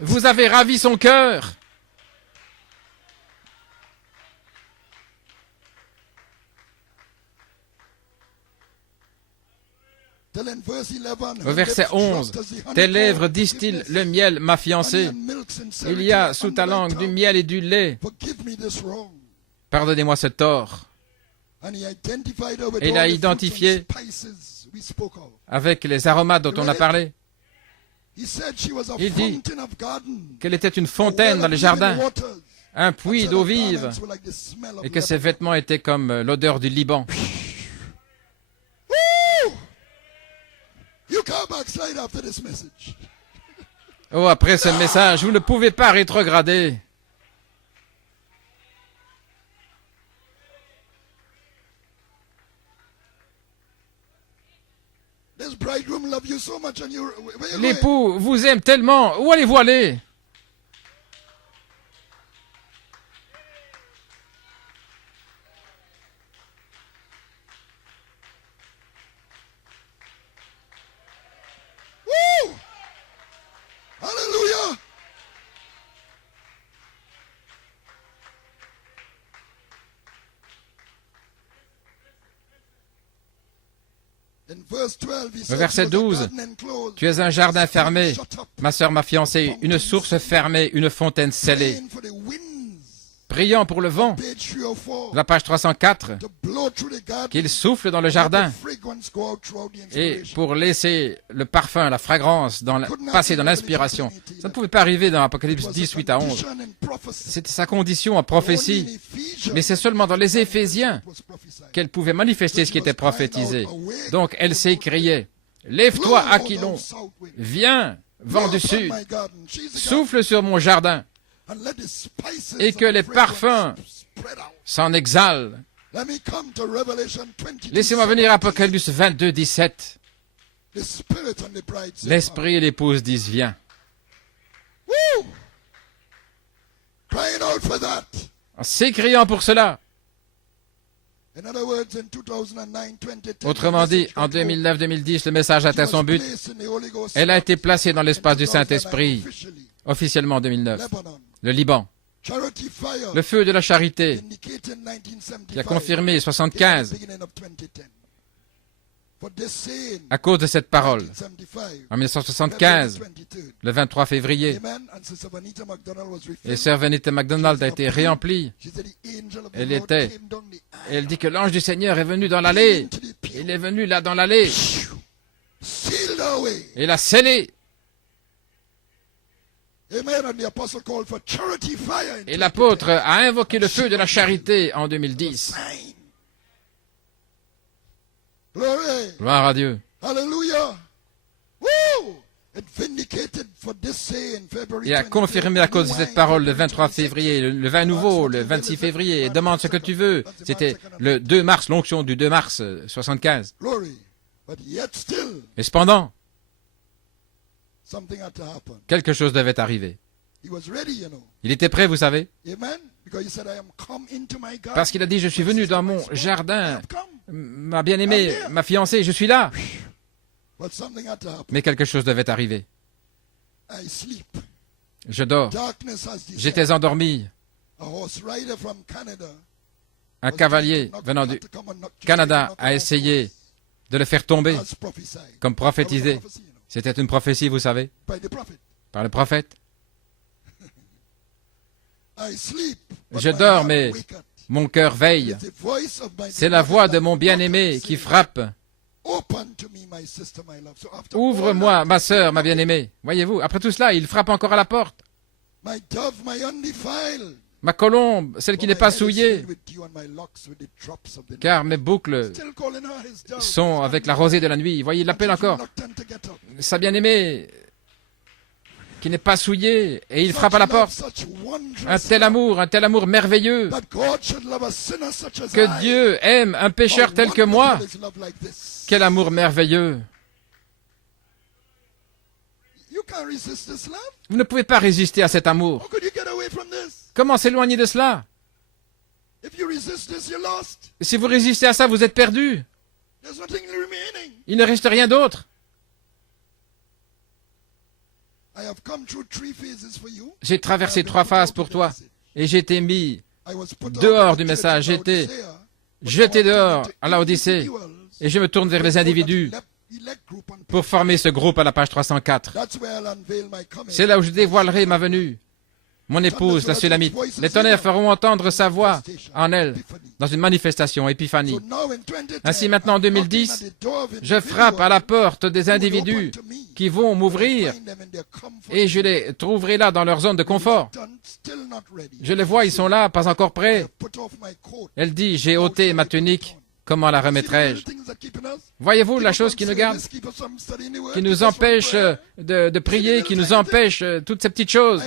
Vous avez ravi son cœur. Au verset 11, tes lèvres distillent le miel, ma fiancée. Il y a sous ta langue du miel et du lait. Pardonnez-moi ce tort. Et il a identifié avec les aromates dont on a parlé. Il dit qu'elle était une fontaine dans les jardins, un puits d'eau vive, et que ses vêtements étaient comme l'odeur du Liban. Oh, après ce message, vous ne pouvez pas rétrograder. L'époux vous aime tellement. Où allez-vous aller? Hallelujah. Au verset 12, tu es un jardin fermé, ma sœur, ma fiancée, une source fermée, une fontaine scellée. Priant pour le vent, la page 304, qu'il souffle dans le jardin et pour laisser le parfum, la fragrance passer dans l'inspiration. Ça ne pouvait pas arriver dans Apocalypse 10, 8 à 11. C'était sa condition en prophétie. Mais c'est seulement dans les Éphésiens qu'elle pouvait manifester ce qui était prophétisé. Donc elle s'écriait, lève-toi, Aquilon, viens, vent du sud, souffle sur mon jardin, et que les parfums s'en exhalent. Laissez-moi venir à Apocalypse 22, 17. L'esprit et l'épouse disent, viens. En s'écriant pour cela. Autrement dit, en 2009-2010, le message atteint son but. Elle a été placée dans l'espace du Saint-Esprit, officiellement en 2009. Le Liban. Le feu de la charité, qui a confirmé 75. à cause de cette parole. En 1975, le 23 février, et sœur Venita MacDonald a été réemplie. Elle dit que l'ange du Seigneur est venu dans l'allée. Il est venu là dans l'allée. Il a scellé. Et l'apôtre a invoqué le feu de la charité en 2010. Gloire à Dieu. Alléluia. Et a confirmé à cause de cette parole le 23 février, le 20 nouveau, le 26 février, demande ce que tu veux. C'était le 2 mars, l'onction du 2 mars 75. Et cependant, quelque chose devait arriver. Il était prêt, vous savez, parce qu'il a dit, je suis venu dans mon jardin, ma bien-aimée, ma fiancée, je suis là. Mais quelque chose devait arriver. Je dors. J'étais endormi. Un cavalier venant du Canada a essayé de le faire tomber, comme prophétisé. C'était une prophétie, vous savez, par le prophète. Je dors, mais mon cœur veille. C'est la voix de mon bien-aimé qui frappe. Ouvre-moi, ma sœur, ma bien-aimée. Voyez-vous, après tout cela, il frappe encore à la porte. Ma colombe, celle qui n'est pas souillée, car mes boucles sont avec la rosée de la nuit. Voyez, il l'appelle encore. Sa bien-aimée, qui n'est pas souillée, et il frappe à la porte. Un tel amour merveilleux, que Dieu aime un pécheur tel que moi. Quel amour merveilleux! Vous ne pouvez pas résister à cet amour. Comment s'éloigner de cela? Si vous résistez à ça, vous êtes perdu. Il ne reste rien d'autre. J'ai traversé 3 phases pour toi et j'ai été mis dehors du message. J'ai été jeté dehors à la Odyssée et je me tourne vers les individus pour former ce groupe à la page 304. C'est là où je dévoilerai ma venue. Mon épouse, la Sulamite, les tonnerres feront entendre sa voix en elle dans une manifestation, épiphanie. Ainsi maintenant en 2010, je frappe à la porte des individus qui vont m'ouvrir et je les trouverai là dans leur zone de confort. Je les vois, ils sont là, pas encore prêts. Elle dit, j'ai ôté ma tunique. Comment la remettrai-je? Voyez-vous la chose qui nous garde, qui nous empêche de prier, qui nous empêche toutes ces petites choses.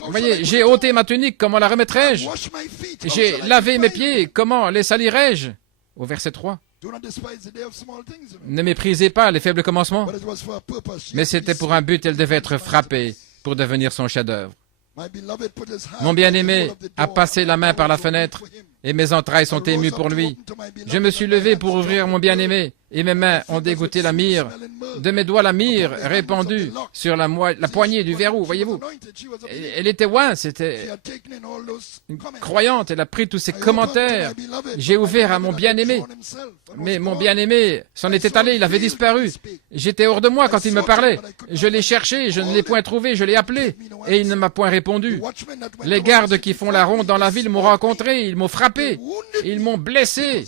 Vous voyez, j'ai ôté ma tunique, comment la remettrai-je? J'ai lavé mes pieds, comment les salirai-je? Au verset 3. Ne méprisez pas les faibles commencements. Mais c'était pour un but, elle devait être frappée pour devenir son chef-d'œuvre. Mon bien-aimé a passé la main par la fenêtre et mes entrailles sont émues pour lui. Je me suis levé pour ouvrir mon bien-aimé et mes mains ont dégoûté la myrrhe. De mes doigts, la myrrhe répandue sur la poignée du verrou, voyez-vous. Elle était c'était une croyante, elle a pris tous ces commentaires. J'ai ouvert à mon bien-aimé, mais mon bien-aimé s'en était allé, il avait disparu. J'étais hors de moi quand il me parlait. Je l'ai cherché, je ne l'ai point trouvé, je l'ai appelé, et il ne m'a point répondu. Les gardes qui font la ronde dans la ville m'ont rencontré, ils m'ont frappé, ils m'ont blessé.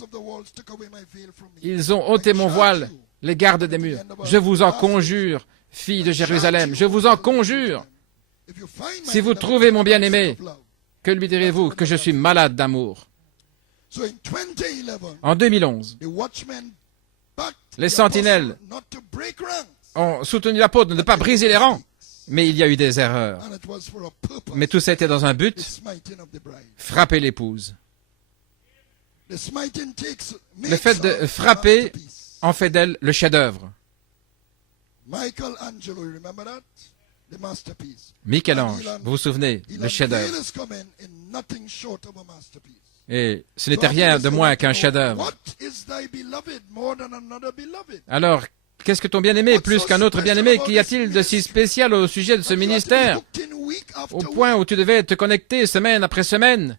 Ils ont ôté mon voile, les gardes des murs. Je vous en conjure, filles de Jérusalem, je vous en conjure. Si vous trouvez mon bien-aimé, que lui direz-vous? Que je suis malade d'amour. En 2011, les sentinelles ont soutenu l'apôtre de ne pas briser les rangs, mais il y a eu des erreurs. Mais tout ça était dans un but, frapper l'épouse. Le fait de frapper en fait d'elle le chef-d'œuvre. Michel-Ange, vous vous souvenez, le chef-d'œuvre. Et ce n'était rien de moins qu'un chef-d'œuvre. Alors, qu'est-ce que ton bien-aimé est plus qu'un autre bien-aimé? Qu'y a-t-il de si spécial au sujet de ce ministère? Au point où tu devais te connecter semaine après semaine.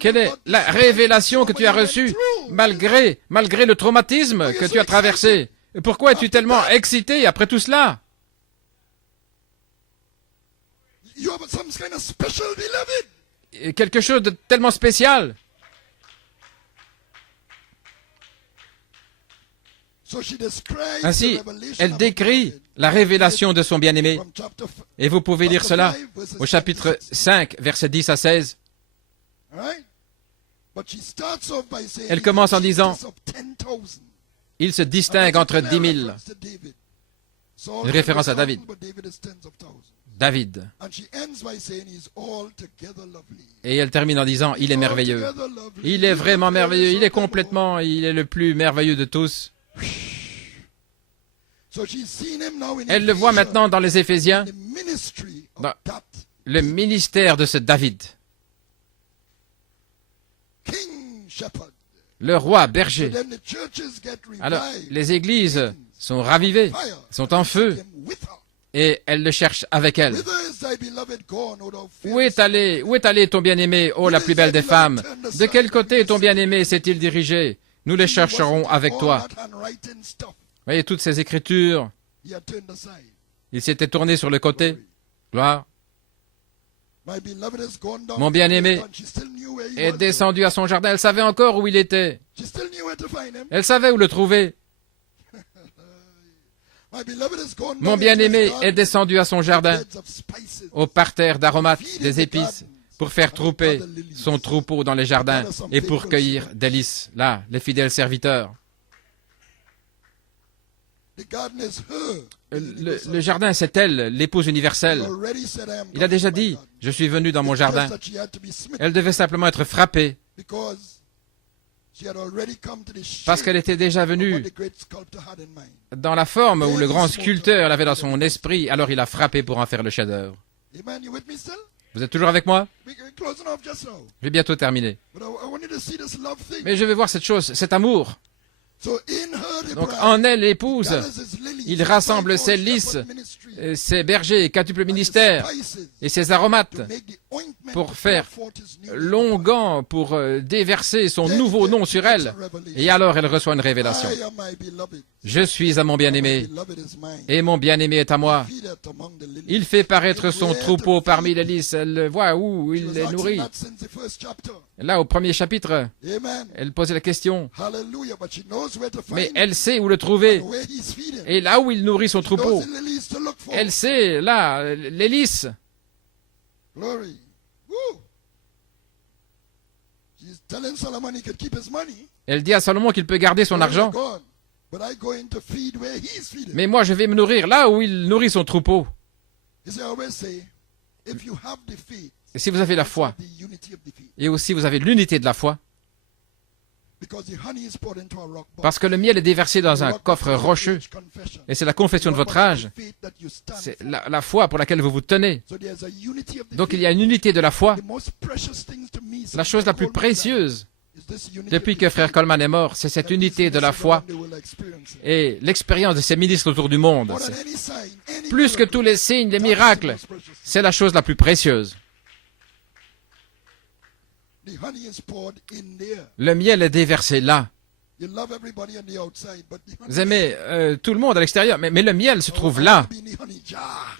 Quelle est la révélation que tu as reçue malgré le traumatisme que tu as traversé? Pourquoi es-tu tellement excité après tout cela? Quelque chose de tellement spécial. Ainsi, elle décrit la révélation de son bien-aimé. Et vous pouvez lire cela au chapitre 5, versets 10 à 16. Elle commence en disant, « Il se distingue entre 10 000. » Une référence à David. David. Et elle termine en disant, « Il est merveilleux. Il est vraiment merveilleux. Il est le plus merveilleux de tous. » Elle le voit maintenant dans les Éphésiens, dans le ministère de ce David, le roi berger. Alors, les églises sont ravivées, sont en feu, et elles le cherchent avec elle. Où est allé ton bien-aimé, ô la plus belle des femmes? De quel côté ton bien-aimé s'est-il dirigé? Nous les chercherons avec toi. Voyez toutes ces écritures. Il s'était tourné sur le côté. Gloire. Mon bien-aimé est descendu à son jardin. Elle savait encore où il était. Elle savait où le trouver. Mon bien-aimé est descendu à son jardin, au parterre d'aromates, des épices, pour faire trouper son troupeau dans les jardins et pour cueillir des lys. Là, les fidèles serviteurs. Le jardin, c'est elle, l'épouse universelle. Il a déjà dit, je suis venu dans mon jardin. Elle devait simplement être frappée parce qu'elle était déjà venue dans la forme où le grand sculpteur l'avait dans son esprit, alors il a frappé pour en faire le chef-d'œuvre. Vous êtes toujours avec moi? Je vais bientôt terminer. Mais je veux voir cette chose, cet amour. Donc en elle, l'épouse, il rassemble ses lys, ses bergers, quintuple ministère et ses aromates pour faire l'onguent, pour déverser son nouveau nom sur elle. Et alors elle reçoit une révélation. Je suis à mon bien-aimé et mon bien-aimé est à moi. Il fait paraître son troupeau parmi les lys. Elle voit où il les nourrit. Là, au premier chapitre, elle posait la question. Mais elle sait où le trouver. Et là où il nourrit son troupeau, elle sait, là, les lys. Elle dit à Salomon qu'il peut garder son argent. Mais moi, je vais me nourrir là où il nourrit son troupeau. Et si vous avez la foi, et aussi vous avez l'unité de la foi, parce que le miel est déversé dans un coffre rocheux, et c'est la confession de votre âge, c'est la foi pour laquelle vous vous tenez. Donc il y a une unité de la foi. La chose la plus précieuse, depuis que frère Coleman est mort, c'est cette unité de la foi et l'expérience de ces ministres autour du monde. Plus que tous les signes, les miracles, c'est la chose la plus précieuse. Le miel est déversé là. Vous aimez tout le monde à l'extérieur, mais le miel se trouve là.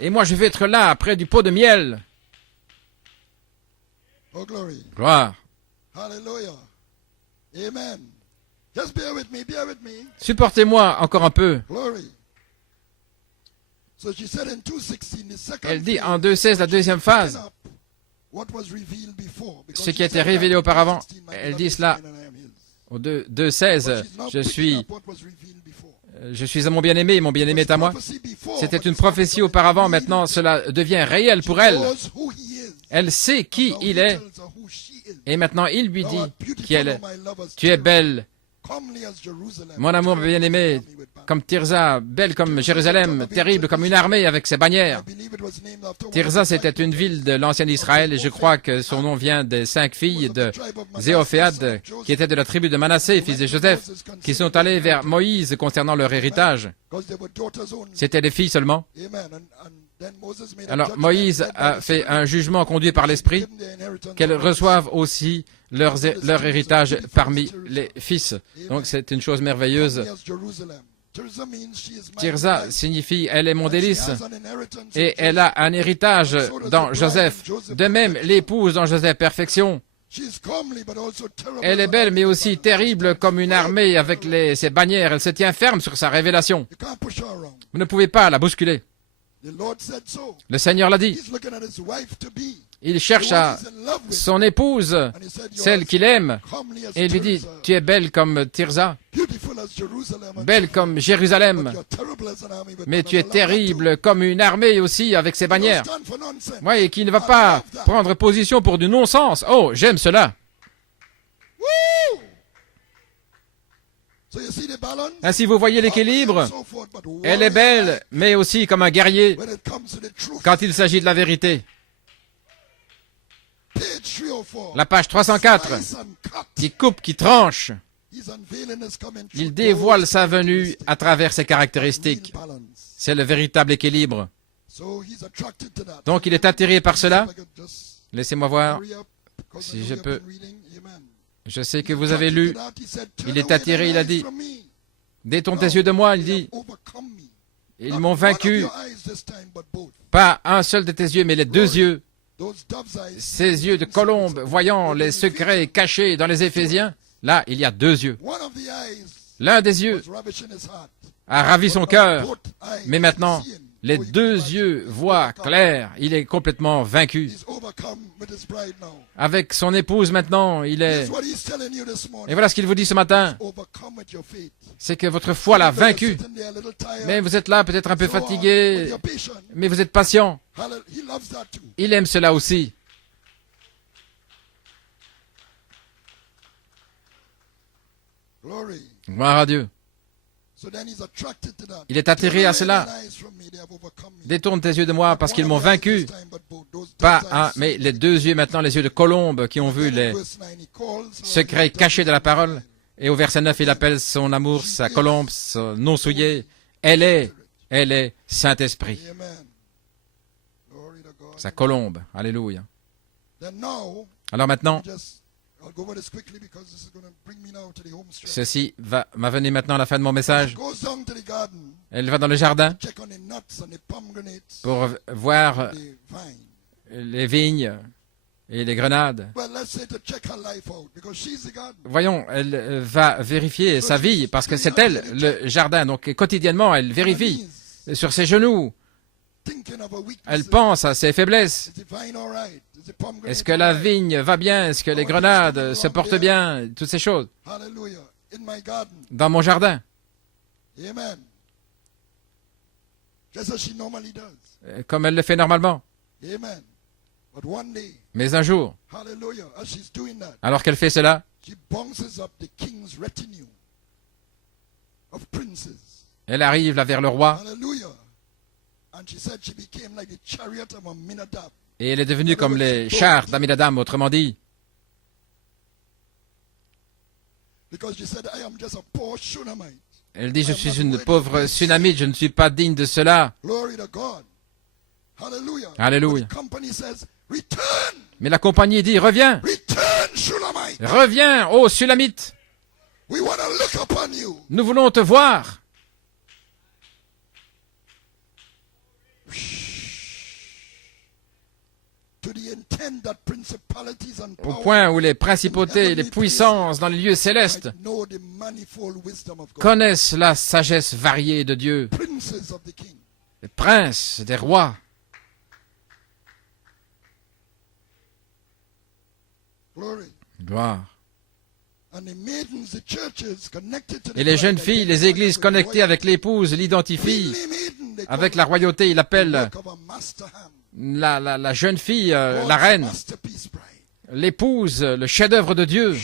Et moi, je vais être là, près du pot de miel. Gloire. Supportez-moi encore un peu. Elle dit en 2.16, la deuxième phase, ce qui a été révélé auparavant. Elle dit cela au 2.16, je suis à mon bien-aimé et mon bien-aimé est à moi. C'était une prophétie auparavant, maintenant cela devient réel pour elle. Elle sait qui il est. Et maintenant, il lui dit qui elle est. Tu es belle, mon amour bien-aimé, comme Tirza, belle comme Jérusalem, terrible comme une armée avec ses bannières. Tirza, c'était une ville de l'ancien Israël, et je crois que son nom vient des 5 filles de Zéophéad, qui étaient de la tribu de Manassé, fils de Joseph, qui sont allées vers Moïse concernant leur héritage. C'étaient des filles seulement. Alors Moïse a fait un jugement conduit par l'Esprit, qu'elles reçoivent aussi leur héritage parmi les fils. Donc c'est une chose merveilleuse. Tirza signifie « elle est mon délice » et elle a un héritage dans Joseph. De même, l'épouse dans Joseph, perfection. Elle est belle mais aussi terrible comme une armée avec ses bannières. Elle se tient ferme sur sa révélation. Vous ne pouvez pas la bousculer. Le Seigneur l'a dit. Il cherche à son épouse, celle qu'il aime, et il lui dit, tu es belle comme Tirza, belle comme Jérusalem, mais tu es terrible comme une armée aussi avec ses bannières. Oui, et qui ne va pas prendre position pour du non-sens. Oh, j'aime cela. Ainsi, vous voyez l'équilibre. Elle est belle, mais aussi comme un guerrier quand il s'agit de la vérité. La page 304, qui coupe, qui tranche. Il dévoile sa venue à travers ses caractéristiques. C'est le véritable équilibre. Donc il est attiré par cela. Laissez-moi voir si je peux. Je sais que vous avez lu. Il est attiré, il a dit. Détourne tes yeux de moi, il dit. Ils m'ont vaincu. Pas un seul de tes yeux, mais les deux yeux. Ces yeux de colombe, voyant les secrets cachés dans les Éphésiens, là, il y a deux yeux. L'un des yeux a ravi son cœur, mais maintenant, les deux yeux voient clair. Il est complètement vaincu. Avec son épouse maintenant, il est... Et voilà ce qu'il vous dit ce matin. C'est que votre foi l'a vaincu. Mais vous êtes là, peut-être un peu fatigué, mais vous êtes patient. Il aime cela aussi. Gloire à Dieu. Il est attiré à cela. Détourne tes yeux de moi parce qu'ils m'ont vaincu. Pas un, mais les deux yeux maintenant, les yeux de colombe qui ont vu les secrets cachés de la parole. Et au verset 9, il appelle son amour, sa colombe, son non souillé. Elle est Saint-Esprit. Sa colombe. Alléluia. Alors maintenant, ceci va m'amener maintenant à la fin de mon message. Elle va dans le jardin pour voir les vignes et les grenades. Voyons, elle va vérifier sa vie parce que c'est elle, le jardin. Donc quotidiennement, elle vérifie sur ses genoux. Elle pense à ses faiblesses. Est-ce que la vigne va bien? Est-ce que les grenades se portent bien? Toutes ces choses. Dans mon jardin. Comme elle le fait normalement. Mais un jour, alors qu'elle fait cela, elle arrive là vers le roi. Et elle est devenue comme les chars d'Aminadab, autrement dit. Elle dit, je suis une pauvre Sunamite, je ne suis pas digne de cela. Alléluia. Mais la compagnie dit, reviens. Reviens, ô Sulamite. Nous voulons te voir. Au point où les principautés et les puissances dans les lieux célestes connaissent la sagesse variée de Dieu, les princes des rois. Gloire. Et les jeunes filles, les églises connectées avec l'épouse l'identifient avec la royauté. Il appelle la jeune fille, la reine, l'épouse, le chef-d'œuvre de Dieu.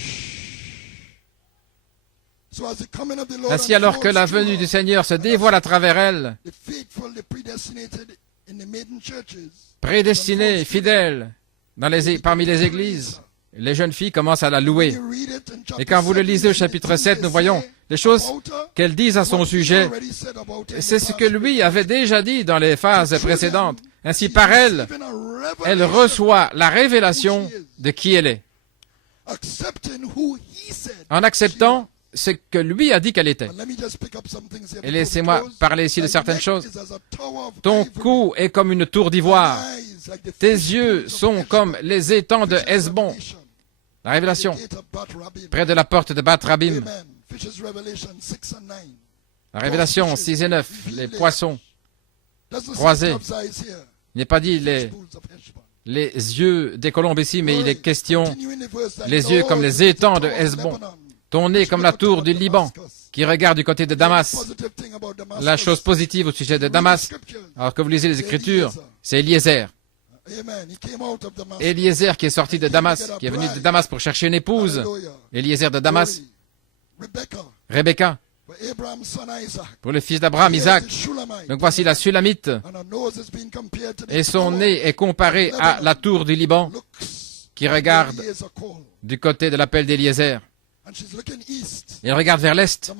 Ainsi, alors que la venue du Seigneur se dévoile à travers elle, prédestinée, fidèle, parmi les églises, les jeunes filles commencent à la louer. Et quand vous le lisez au chapitre 7, nous voyons les choses qu'elles disent à son sujet. C'est ce que lui avait déjà dit dans les phases précédentes. Ainsi, par elle, elle reçoit la révélation de qui elle est, en acceptant ce que lui a dit qu'elle était. Et laissez-moi parler ici de certaines choses. Ton cou est comme une tour d'ivoire. Tes yeux sont comme les étangs de Hesbon. La révélation, près de la porte de Bat Rabim. La révélation 6 et 9, les poissons croisés. Il n'est pas dit les yeux des colombes ici, mais il est question les yeux comme les étangs de Hesbon. Ton nez comme la tour du Liban qui regarde du côté de Damas. La chose positive au sujet de Damas, alors que vous lisez les Écritures, c'est Eliezer. Eliezer qui est sorti de Damas, qui est venu de Damas pour chercher une épouse. Eliezer de Damas. Rebecca, pour le fils d'Abraham, Isaac. Donc voici la Sulamite, et son nez est comparé à la tour du Liban, qui regarde du côté de l'appel d'Eliezer. Et elle regarde vers l'est.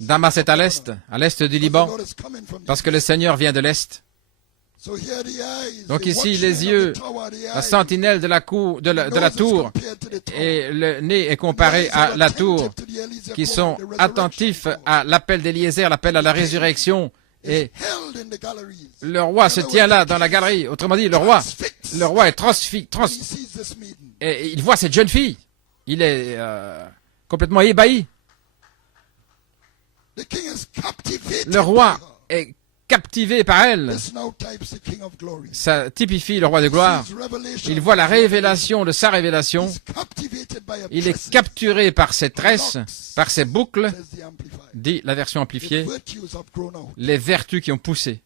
Damas est à l'est du Liban, parce que le Seigneur vient de l'est. Donc ici, les yeux, la sentinelle de la tour, et le nez est comparé à la tour, qui sont attentifs à l'appel d'Eliezer, l'appel à la résurrection. Et le roi se tient là, dans la galerie. Autrement dit, le roi est et il voit cette jeune fille. Il est complètement ébahi. Le roi est captivé par elle. Ça typifie le roi de gloire. Il voit la révélation de sa révélation. Il est capturé par ses tresses, par ses boucles, dit la version amplifiée, les vertus qui ont poussé.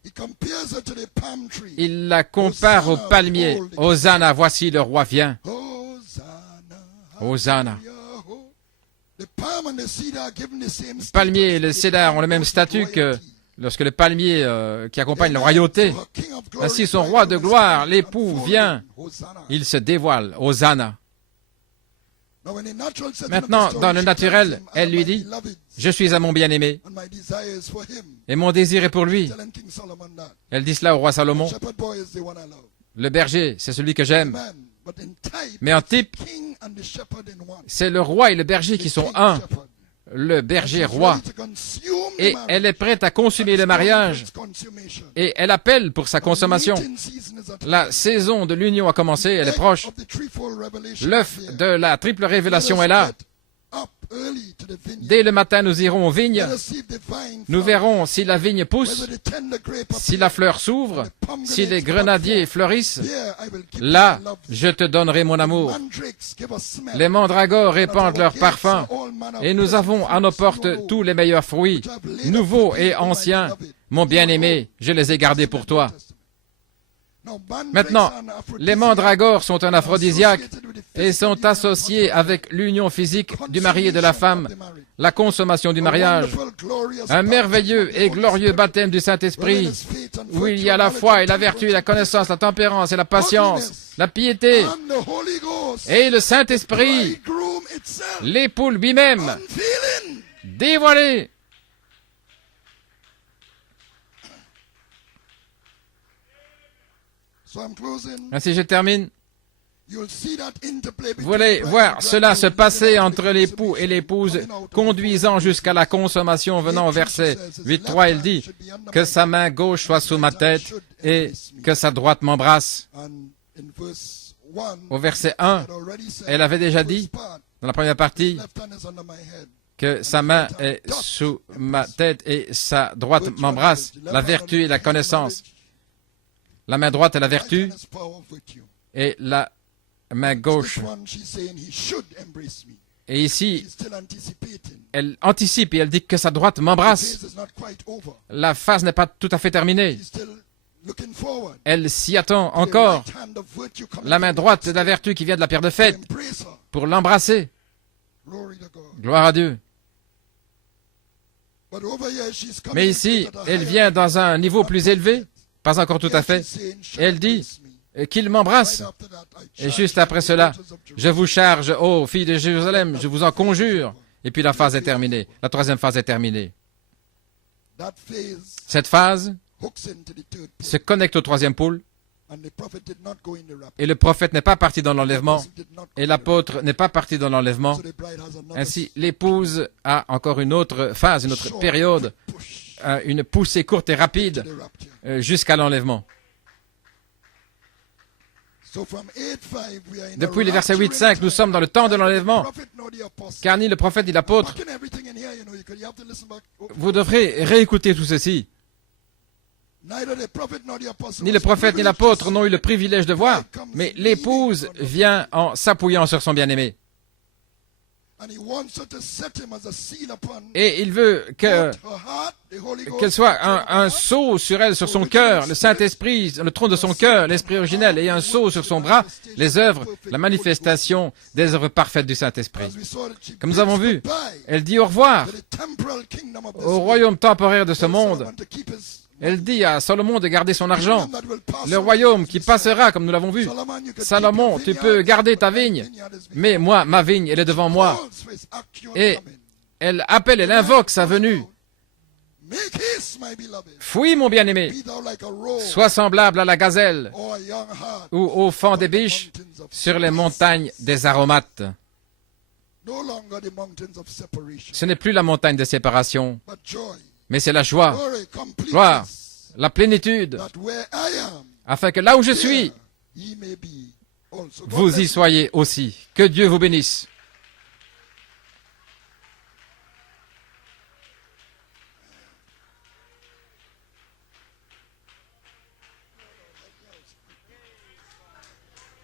Il la compare au palmier. Hosanna, voici le roi vient. Hosanna. Le palmier et le cédar ont le même statut que lorsque le palmier qui accompagne la royauté. Ainsi, son roi de gloire, l'époux, vient. Il se dévoile. Hosanna. Maintenant, dans le naturel, elle lui dit, « Je suis à mon bien-aimé, et mon désir est pour lui. » Elle dit cela au roi Salomon. Le berger, c'est celui que j'aime. Mais en type, c'est le roi et le berger qui sont un. Le berger roi. Et elle est prête à consommer le mariage. Et elle appelle pour sa consommation. La saison de l'union a commencé, elle est proche. L'œuf de la triple révélation est là. Dès le matin, nous irons aux vignes. Nous verrons si la vigne pousse, si la fleur s'ouvre, si les grenadiers fleurissent. Là, je te donnerai mon amour. Les mandragores répandent leur parfum, et nous avons à nos portes tous les meilleurs fruits, nouveaux et anciens. Mon bien-aimé, je les ai gardés pour toi. Maintenant, les mandragores sont un aphrodisiaque et sont associés avec l'union physique du mari et de la femme, la consommation du mariage, un merveilleux et glorieux baptême du Saint-Esprit, où il y a la foi et la vertu, la connaissance, la tempérance et la patience, la piété, et le Saint-Esprit, l'époux lui-même, dévoilé. Ainsi, je termine. Vous allez voir cela se passer entre l'époux et l'épouse, conduisant jusqu'à la consommation. Venant au verset 8.3, il dit « Que sa main gauche soit sous ma tête et que sa droite m'embrasse. » Au verset 1, elle avait déjà dit, dans la première partie, que sa main est sous ma tête et sa droite m'embrasse. La vertu et la connaissance. La main droite est la vertu et la main gauche. Et ici, elle anticipe et elle dit que sa droite m'embrasse. La phase n'est pas tout à fait terminée. Elle s'y attend encore. La main droite de la vertu qui vient de la pierre de fête pour l'embrasser. Gloire à Dieu. Mais ici, elle vient dans un niveau plus élevé. Pas encore tout à fait. Elle dit qu'il m'embrasse. Et juste après cela, je vous charge, ô filles de Jérusalem, je vous en conjure. Et puis la phase est terminée. La troisième phase est terminée. Cette phase se connecte au troisième pôle. Et le prophète n'est pas parti dans l'enlèvement. Et l'apôtre n'est pas parti dans l'enlèvement. Ainsi, l'épouse a encore une autre phase, une autre période, une poussée courte et rapide jusqu'à l'enlèvement. Depuis les versets 8-5, nous sommes dans le temps de l'enlèvement, car ni le prophète ni l'apôtre, vous devrez réécouter tout ceci. Ni le prophète ni l'apôtre n'ont eu le privilège de voir, mais l'épouse vient en s'appuyant sur son bien-aimé. Et il veut qu'elle soit un sceau sur elle, sur son cœur, le Saint-Esprit, le trône de son cœur, l'Esprit originel, et un sceau sur son bras, les œuvres, la manifestation des œuvres parfaites du Saint-Esprit. Comme nous avons vu, elle dit au revoir au royaume temporaire de ce monde. Elle dit à Salomon de garder son argent, le royaume qui passera, comme nous l'avons vu. Salomon, tu peux garder ta vigne, mais moi, ma vigne, elle est devant moi. Et elle appelle, elle invoque sa venue. Fuis, mon bien-aimé, sois semblable à la gazelle ou au fan des biches sur les montagnes des aromates. Ce n'est plus la montagne de séparation, mais c'est la joie, gloire, la plénitude, afin que là où je suis, vous y soyez aussi. Que Dieu vous bénisse.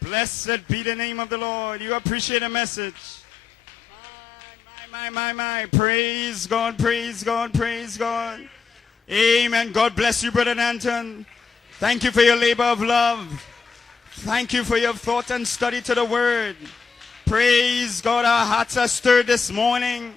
Blessed be the name of the Lord. You appreciate the message. My. Praise God, praise God, praise God. Amen. God bless you, Brother Anton. Thank you for your labor of love. Thank you for your thought and study to the word. Praise God, our hearts are stirred this morning.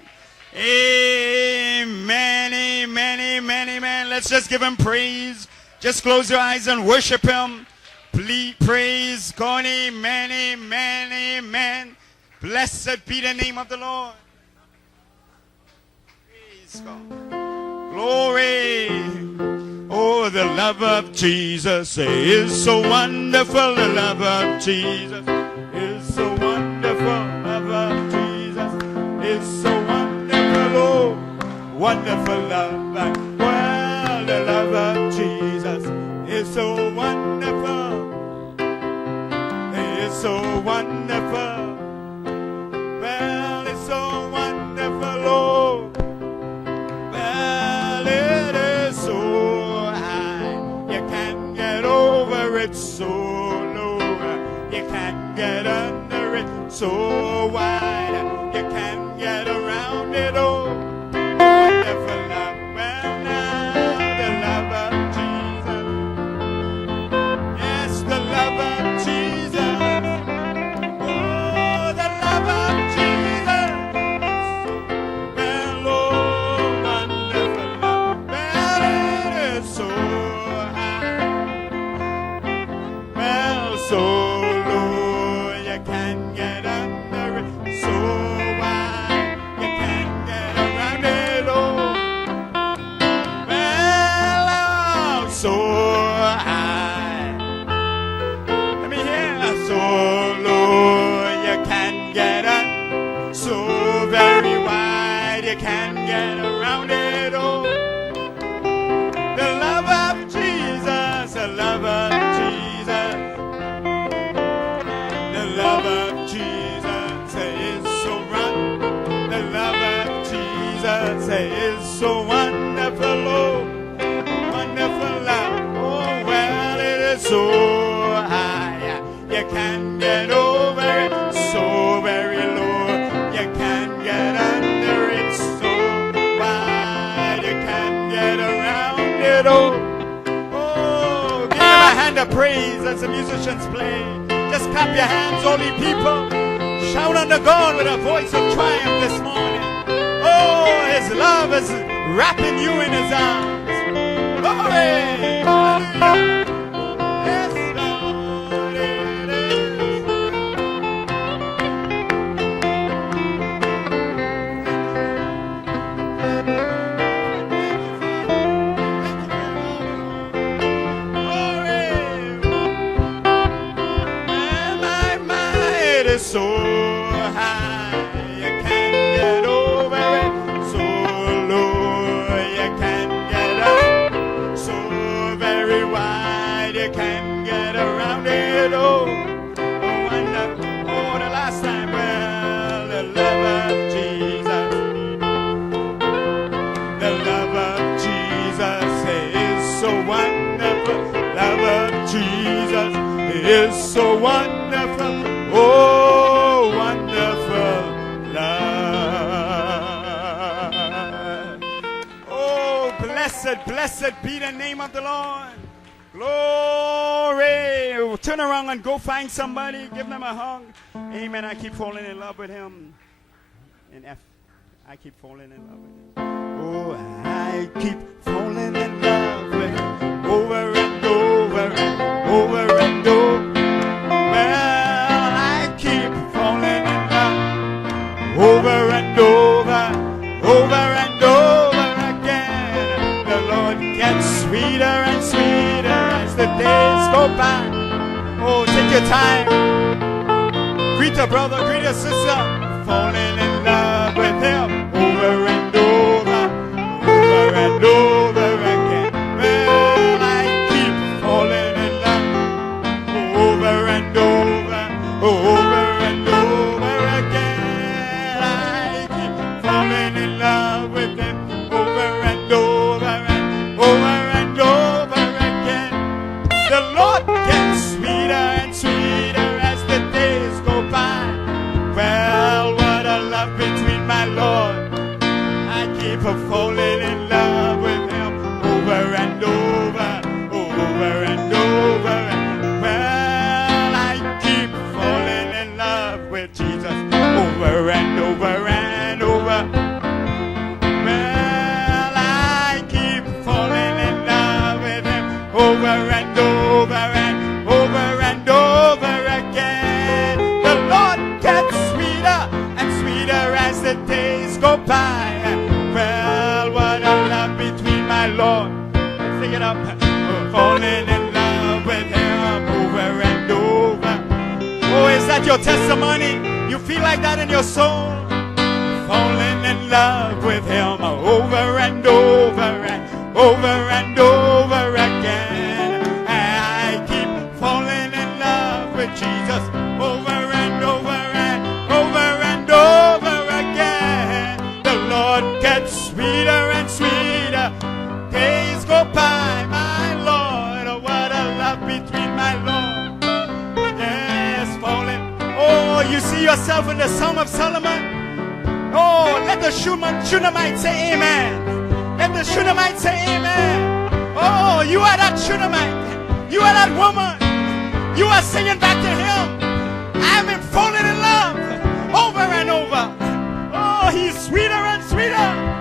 Amen, amen, amen, amen. Let's just give him praise. Just close your eyes and worship him. Please praise God, amen, amen, amen. Blessed be the name of the Lord. Glory. Oh, the love of Jesus is so wonderful. The love of Jesus is so wonderful. The love of Jesus is so wonderful. Oh, wonderful love. Well, the love of Jesus is so wonderful. It is so wonderful. Well, it's so wonderful. Oh. It's so low, you can't get under it. So wide, you can't get around it. Oh, wonderful love, well now, the love of Jesus. Yes, the love of Jesus. Oh, the love of Jesus. Well, oh, wonderful love, well, it is so so low, you can't get under it. So wide, you can't get around it. Oh, well, oh, so high. Let me hear. So low, you can't get up. So very wide, you can't get around it. Oh, the love of Jesus, the love of Jesus. The love of Jesus is so run. The love of Jesus is so wonderful. Oh, wonderful love. Oh, well, it is so high. You can't get over it. So very low. You can't get under it. So wide. You can't get around it. Oh, give him a hand of praise as the musicians play. Just clap your hands, holy people. Shout unto God with a voice of triumph this morning. Oh, his love is wrapping you in his arms. Glory! Hallelujah! Yes, Lord, it is. Thank you, Father. is so high, you can't get over it. So low, you can't get up. So very wide, you can't get around it. Oh, wonder, oh, the last time, well, the love of Jesus. The love of Jesus is so wonderful. Love of Jesus is so wonderful. Oh, wonderful love. Oh, blessed be the name of the Lord. Glory. Turn around and go find somebody. Give them a hug. Amen. I keep falling in love with him. In F. I keep falling in love with him. Oh, I keep falling in love with him. Over and over and over and over. Well, I keep falling in love. Over and over, over and over again. The Lord gets sweeter and sweeter as the days go by. Oh, take your time. Greet a brother, greet a sister. Falling in love with him. Over and over, over and over again. Well, I keep falling in love. Over and over, over and over again. I keep falling in love with him. Over and over and over and over again. The Lord gets sweeter and sweeter as the days go by. Well, what a love between my Lord. I keep falling in love with him. Over and over, over and over. Well, I keep falling in love with Jesus. Over and over and over. Well, I keep falling in love with him. Over and over and over and over again. The Lord gets sweeter and sweeter as the days go by. Well, what a love between my Lord. Let's sing it up. Falling in love with him over and over. Oh, is that your testimony? You feel like that in your soul? Falling in love with him over and over and over and over again. I keep falling in love with Jesus over and over and over and over again. The Lord gets sweeter and sweeter. Days go by, my Lord. Oh, what a love between my Lord. Yes, falling. Oh, you see yourself in the Song of Solomon? Oh, let the Shunammite say amen. Let the Shunammite say amen. Oh, you are that Shunammite. You are that woman. You are singing back to him. I've been falling in love over and over. Oh, he's sweeter and sweeter.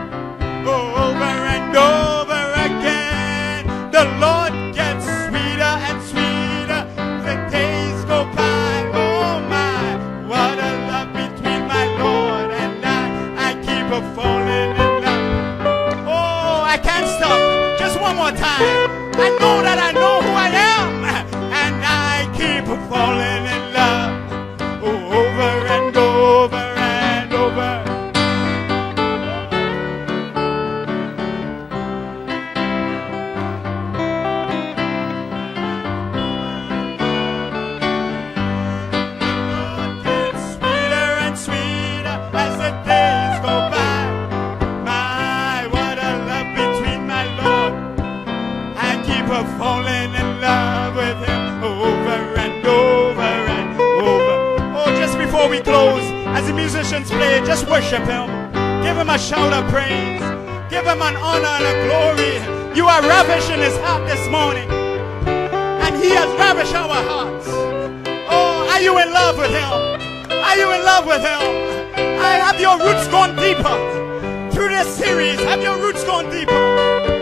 Over and over again. The Lord gets sweeter and sweeter. The days go by. Oh my, what a love between my Lord and I keep a falling in love. Oh, I can't stop. Just one more time. I know that I know who I am. And I keep falling in love. Oh, over and over and over. Falling in love with him over and over and over. Oh, just before we close, as the musicians play, just worship him. Give him a shout of praise. Give him an honor and a glory. You are ravishing his heart this morning, and he has ravished our hearts. Oh, are you in love with him? Are you in love with him? Have your roots gone deeper? Through this series, have your roots gone deeper?